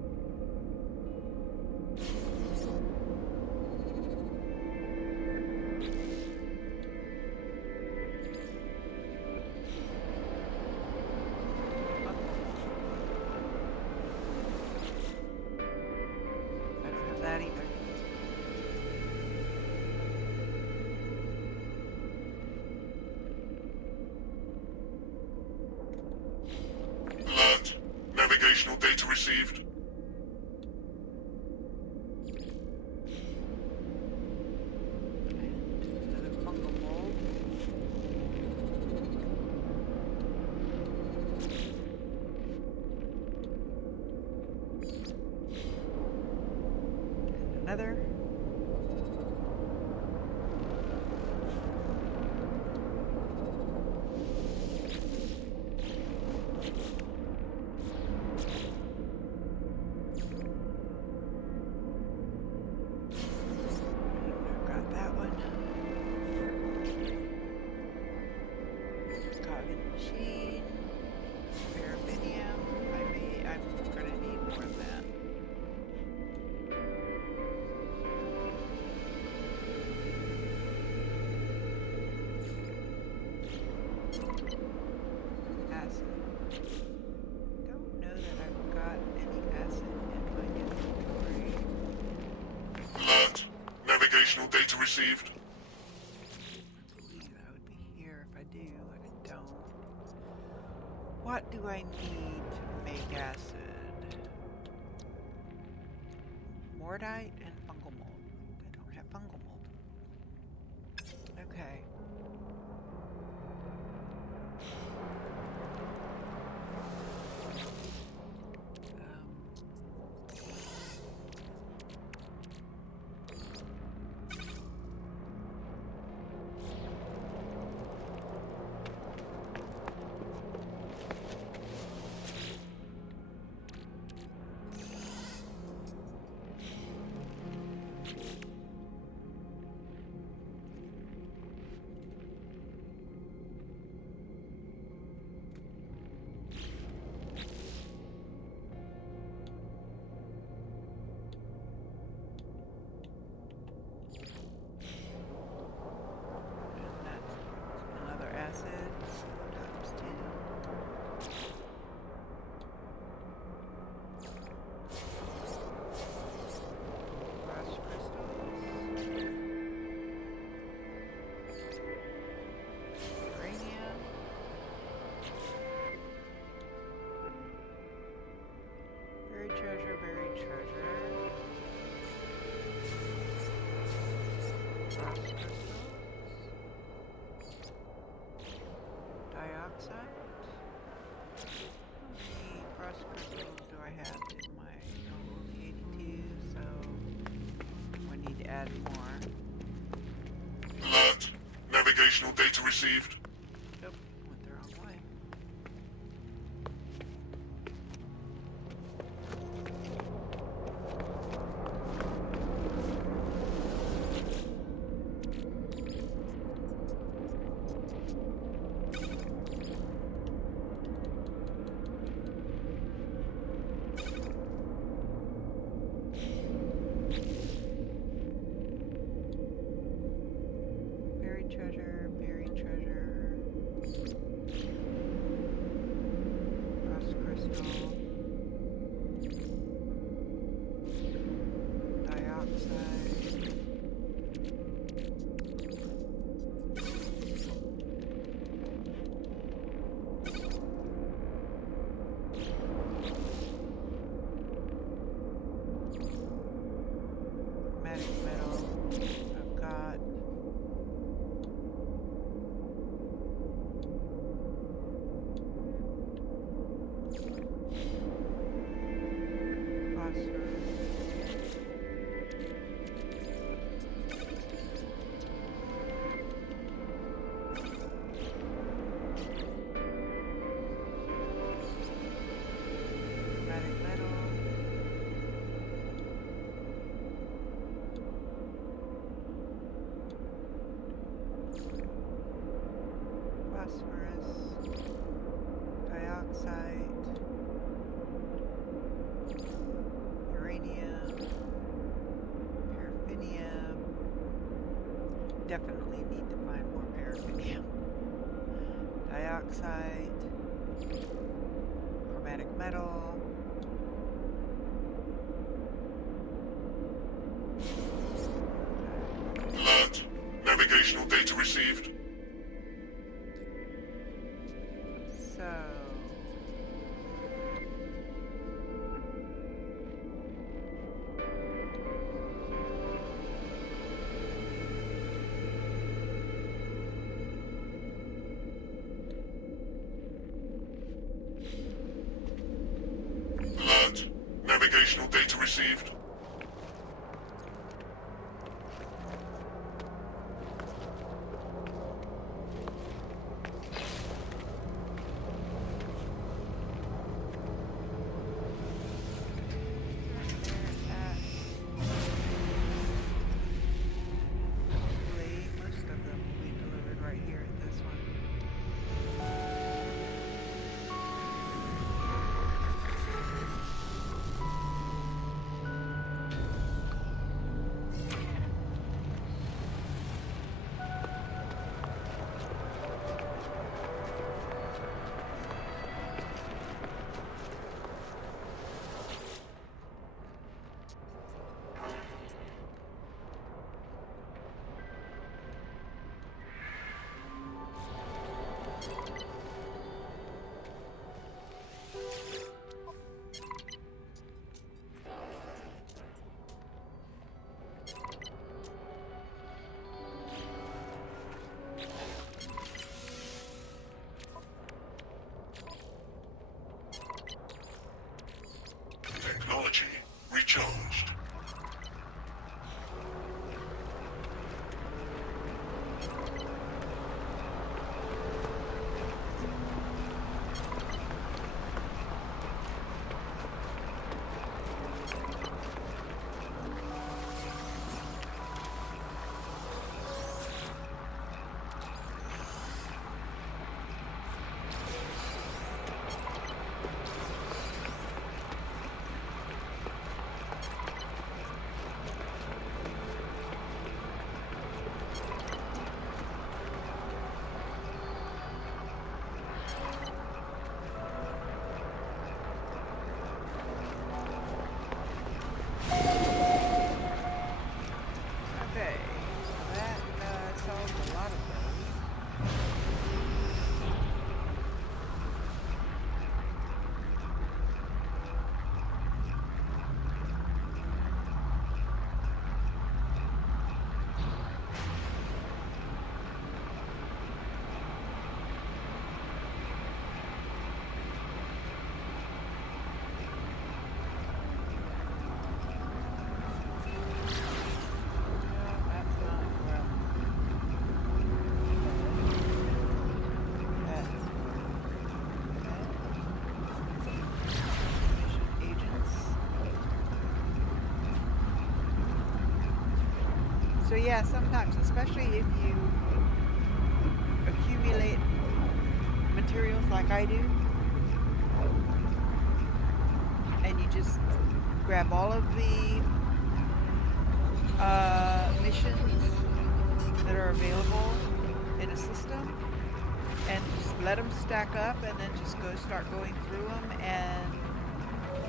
I don't have that either. Alert. Navigational data received. Another fungal mold. And another. Got that one. Coggin machine. Paraffinium. I'm gonna need more of that. Acid. Don't know that I've got any acid in my inventory. Alert. Navigational data received. I believe I would be here if I do, but I don't. What do I need to make acid? Mordite and fungal mold. I don't have fungal mold. Okay. And that's another acid. Times 2. Frost crystals. Uranium. Buried treasure, buried treasure. Frost crystals. Dioxide. How many frost crystals do I have in my only 82? So I need to add more. Alert. Navigational data received. Nope, went the wrong way. definitely need to find more paraffinium. Dioxide, chromatic metal. Alert. Navigational data received. So Alert. Navigational data received. hopefully most of them will be delivered right here at this one. Technology recharged. Okay, so that solves a lot of those. No, that's not well. That's mission agents. So yeah, sometimes, especially if you accumulate materials like I do, and you just grab all of the missions that are available in a system and just let them stack up and then just start going through them, and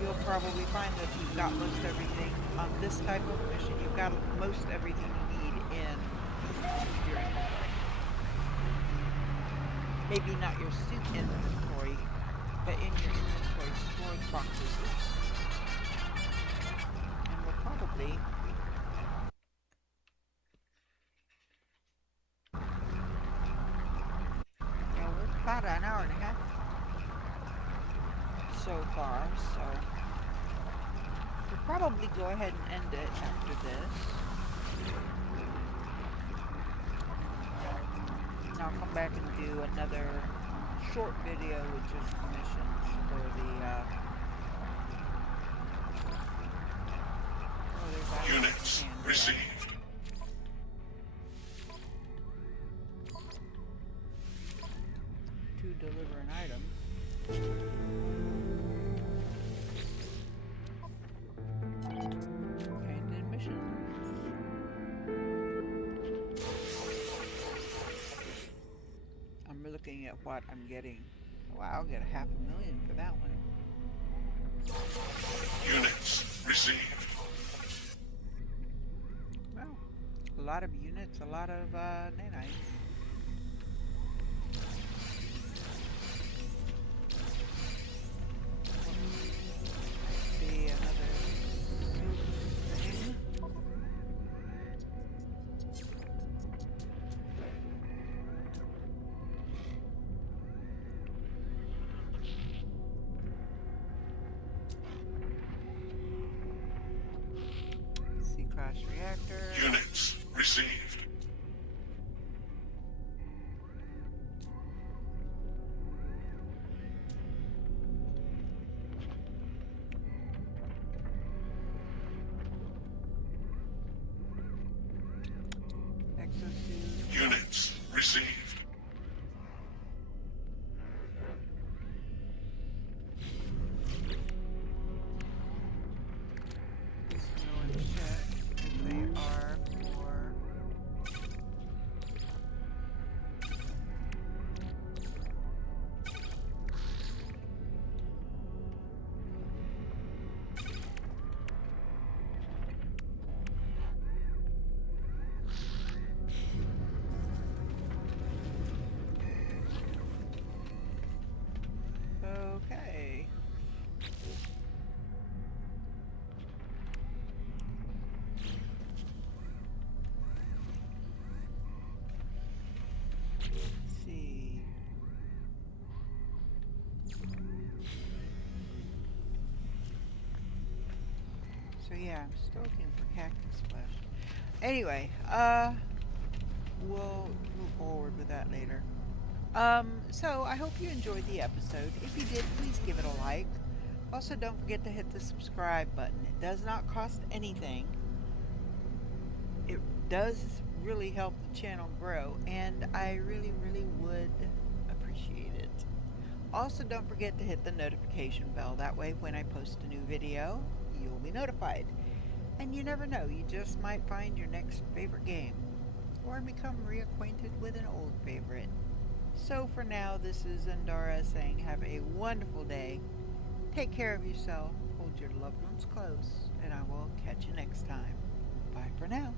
you'll probably find that you've got most everything on this type of mission. You've got most everything you need in your inventory. Maybe not your suit inventory, but in your inventory storage boxes. And we'll probably we're about an hour and a half so far, so we'll probably go ahead and end it after this. And I'll come back and do another short video with just missions for the Units received. To deliver an item. And then missions. at what I'm getting. Wow, I'll get 500,000 for that one. Units received. Well, a lot of units, a lot of nanites. See another thing. C-class reactor. Units received. Exosuit. Units received. These can go in the ship if they are for... Okay. Let's see. So yeah, I'm still looking for cactus flesh. Anyway, we'll move forward with that later. So I hope you enjoyed the episode. If you did, please give it a like. Also, don't forget to hit the subscribe button. It does not cost anything. It does really help the channel grow, and I really, really would appreciate it. Also, don't forget to hit the notification bell. That way, when I post a new video, you'll be notified. And you never know, you just might find your next favorite game, or become reacquainted with an old favorite. So for now, this is Endara saying have a wonderful day. Take care of yourself, hold your loved ones close, and I will catch you next time. Bye for now.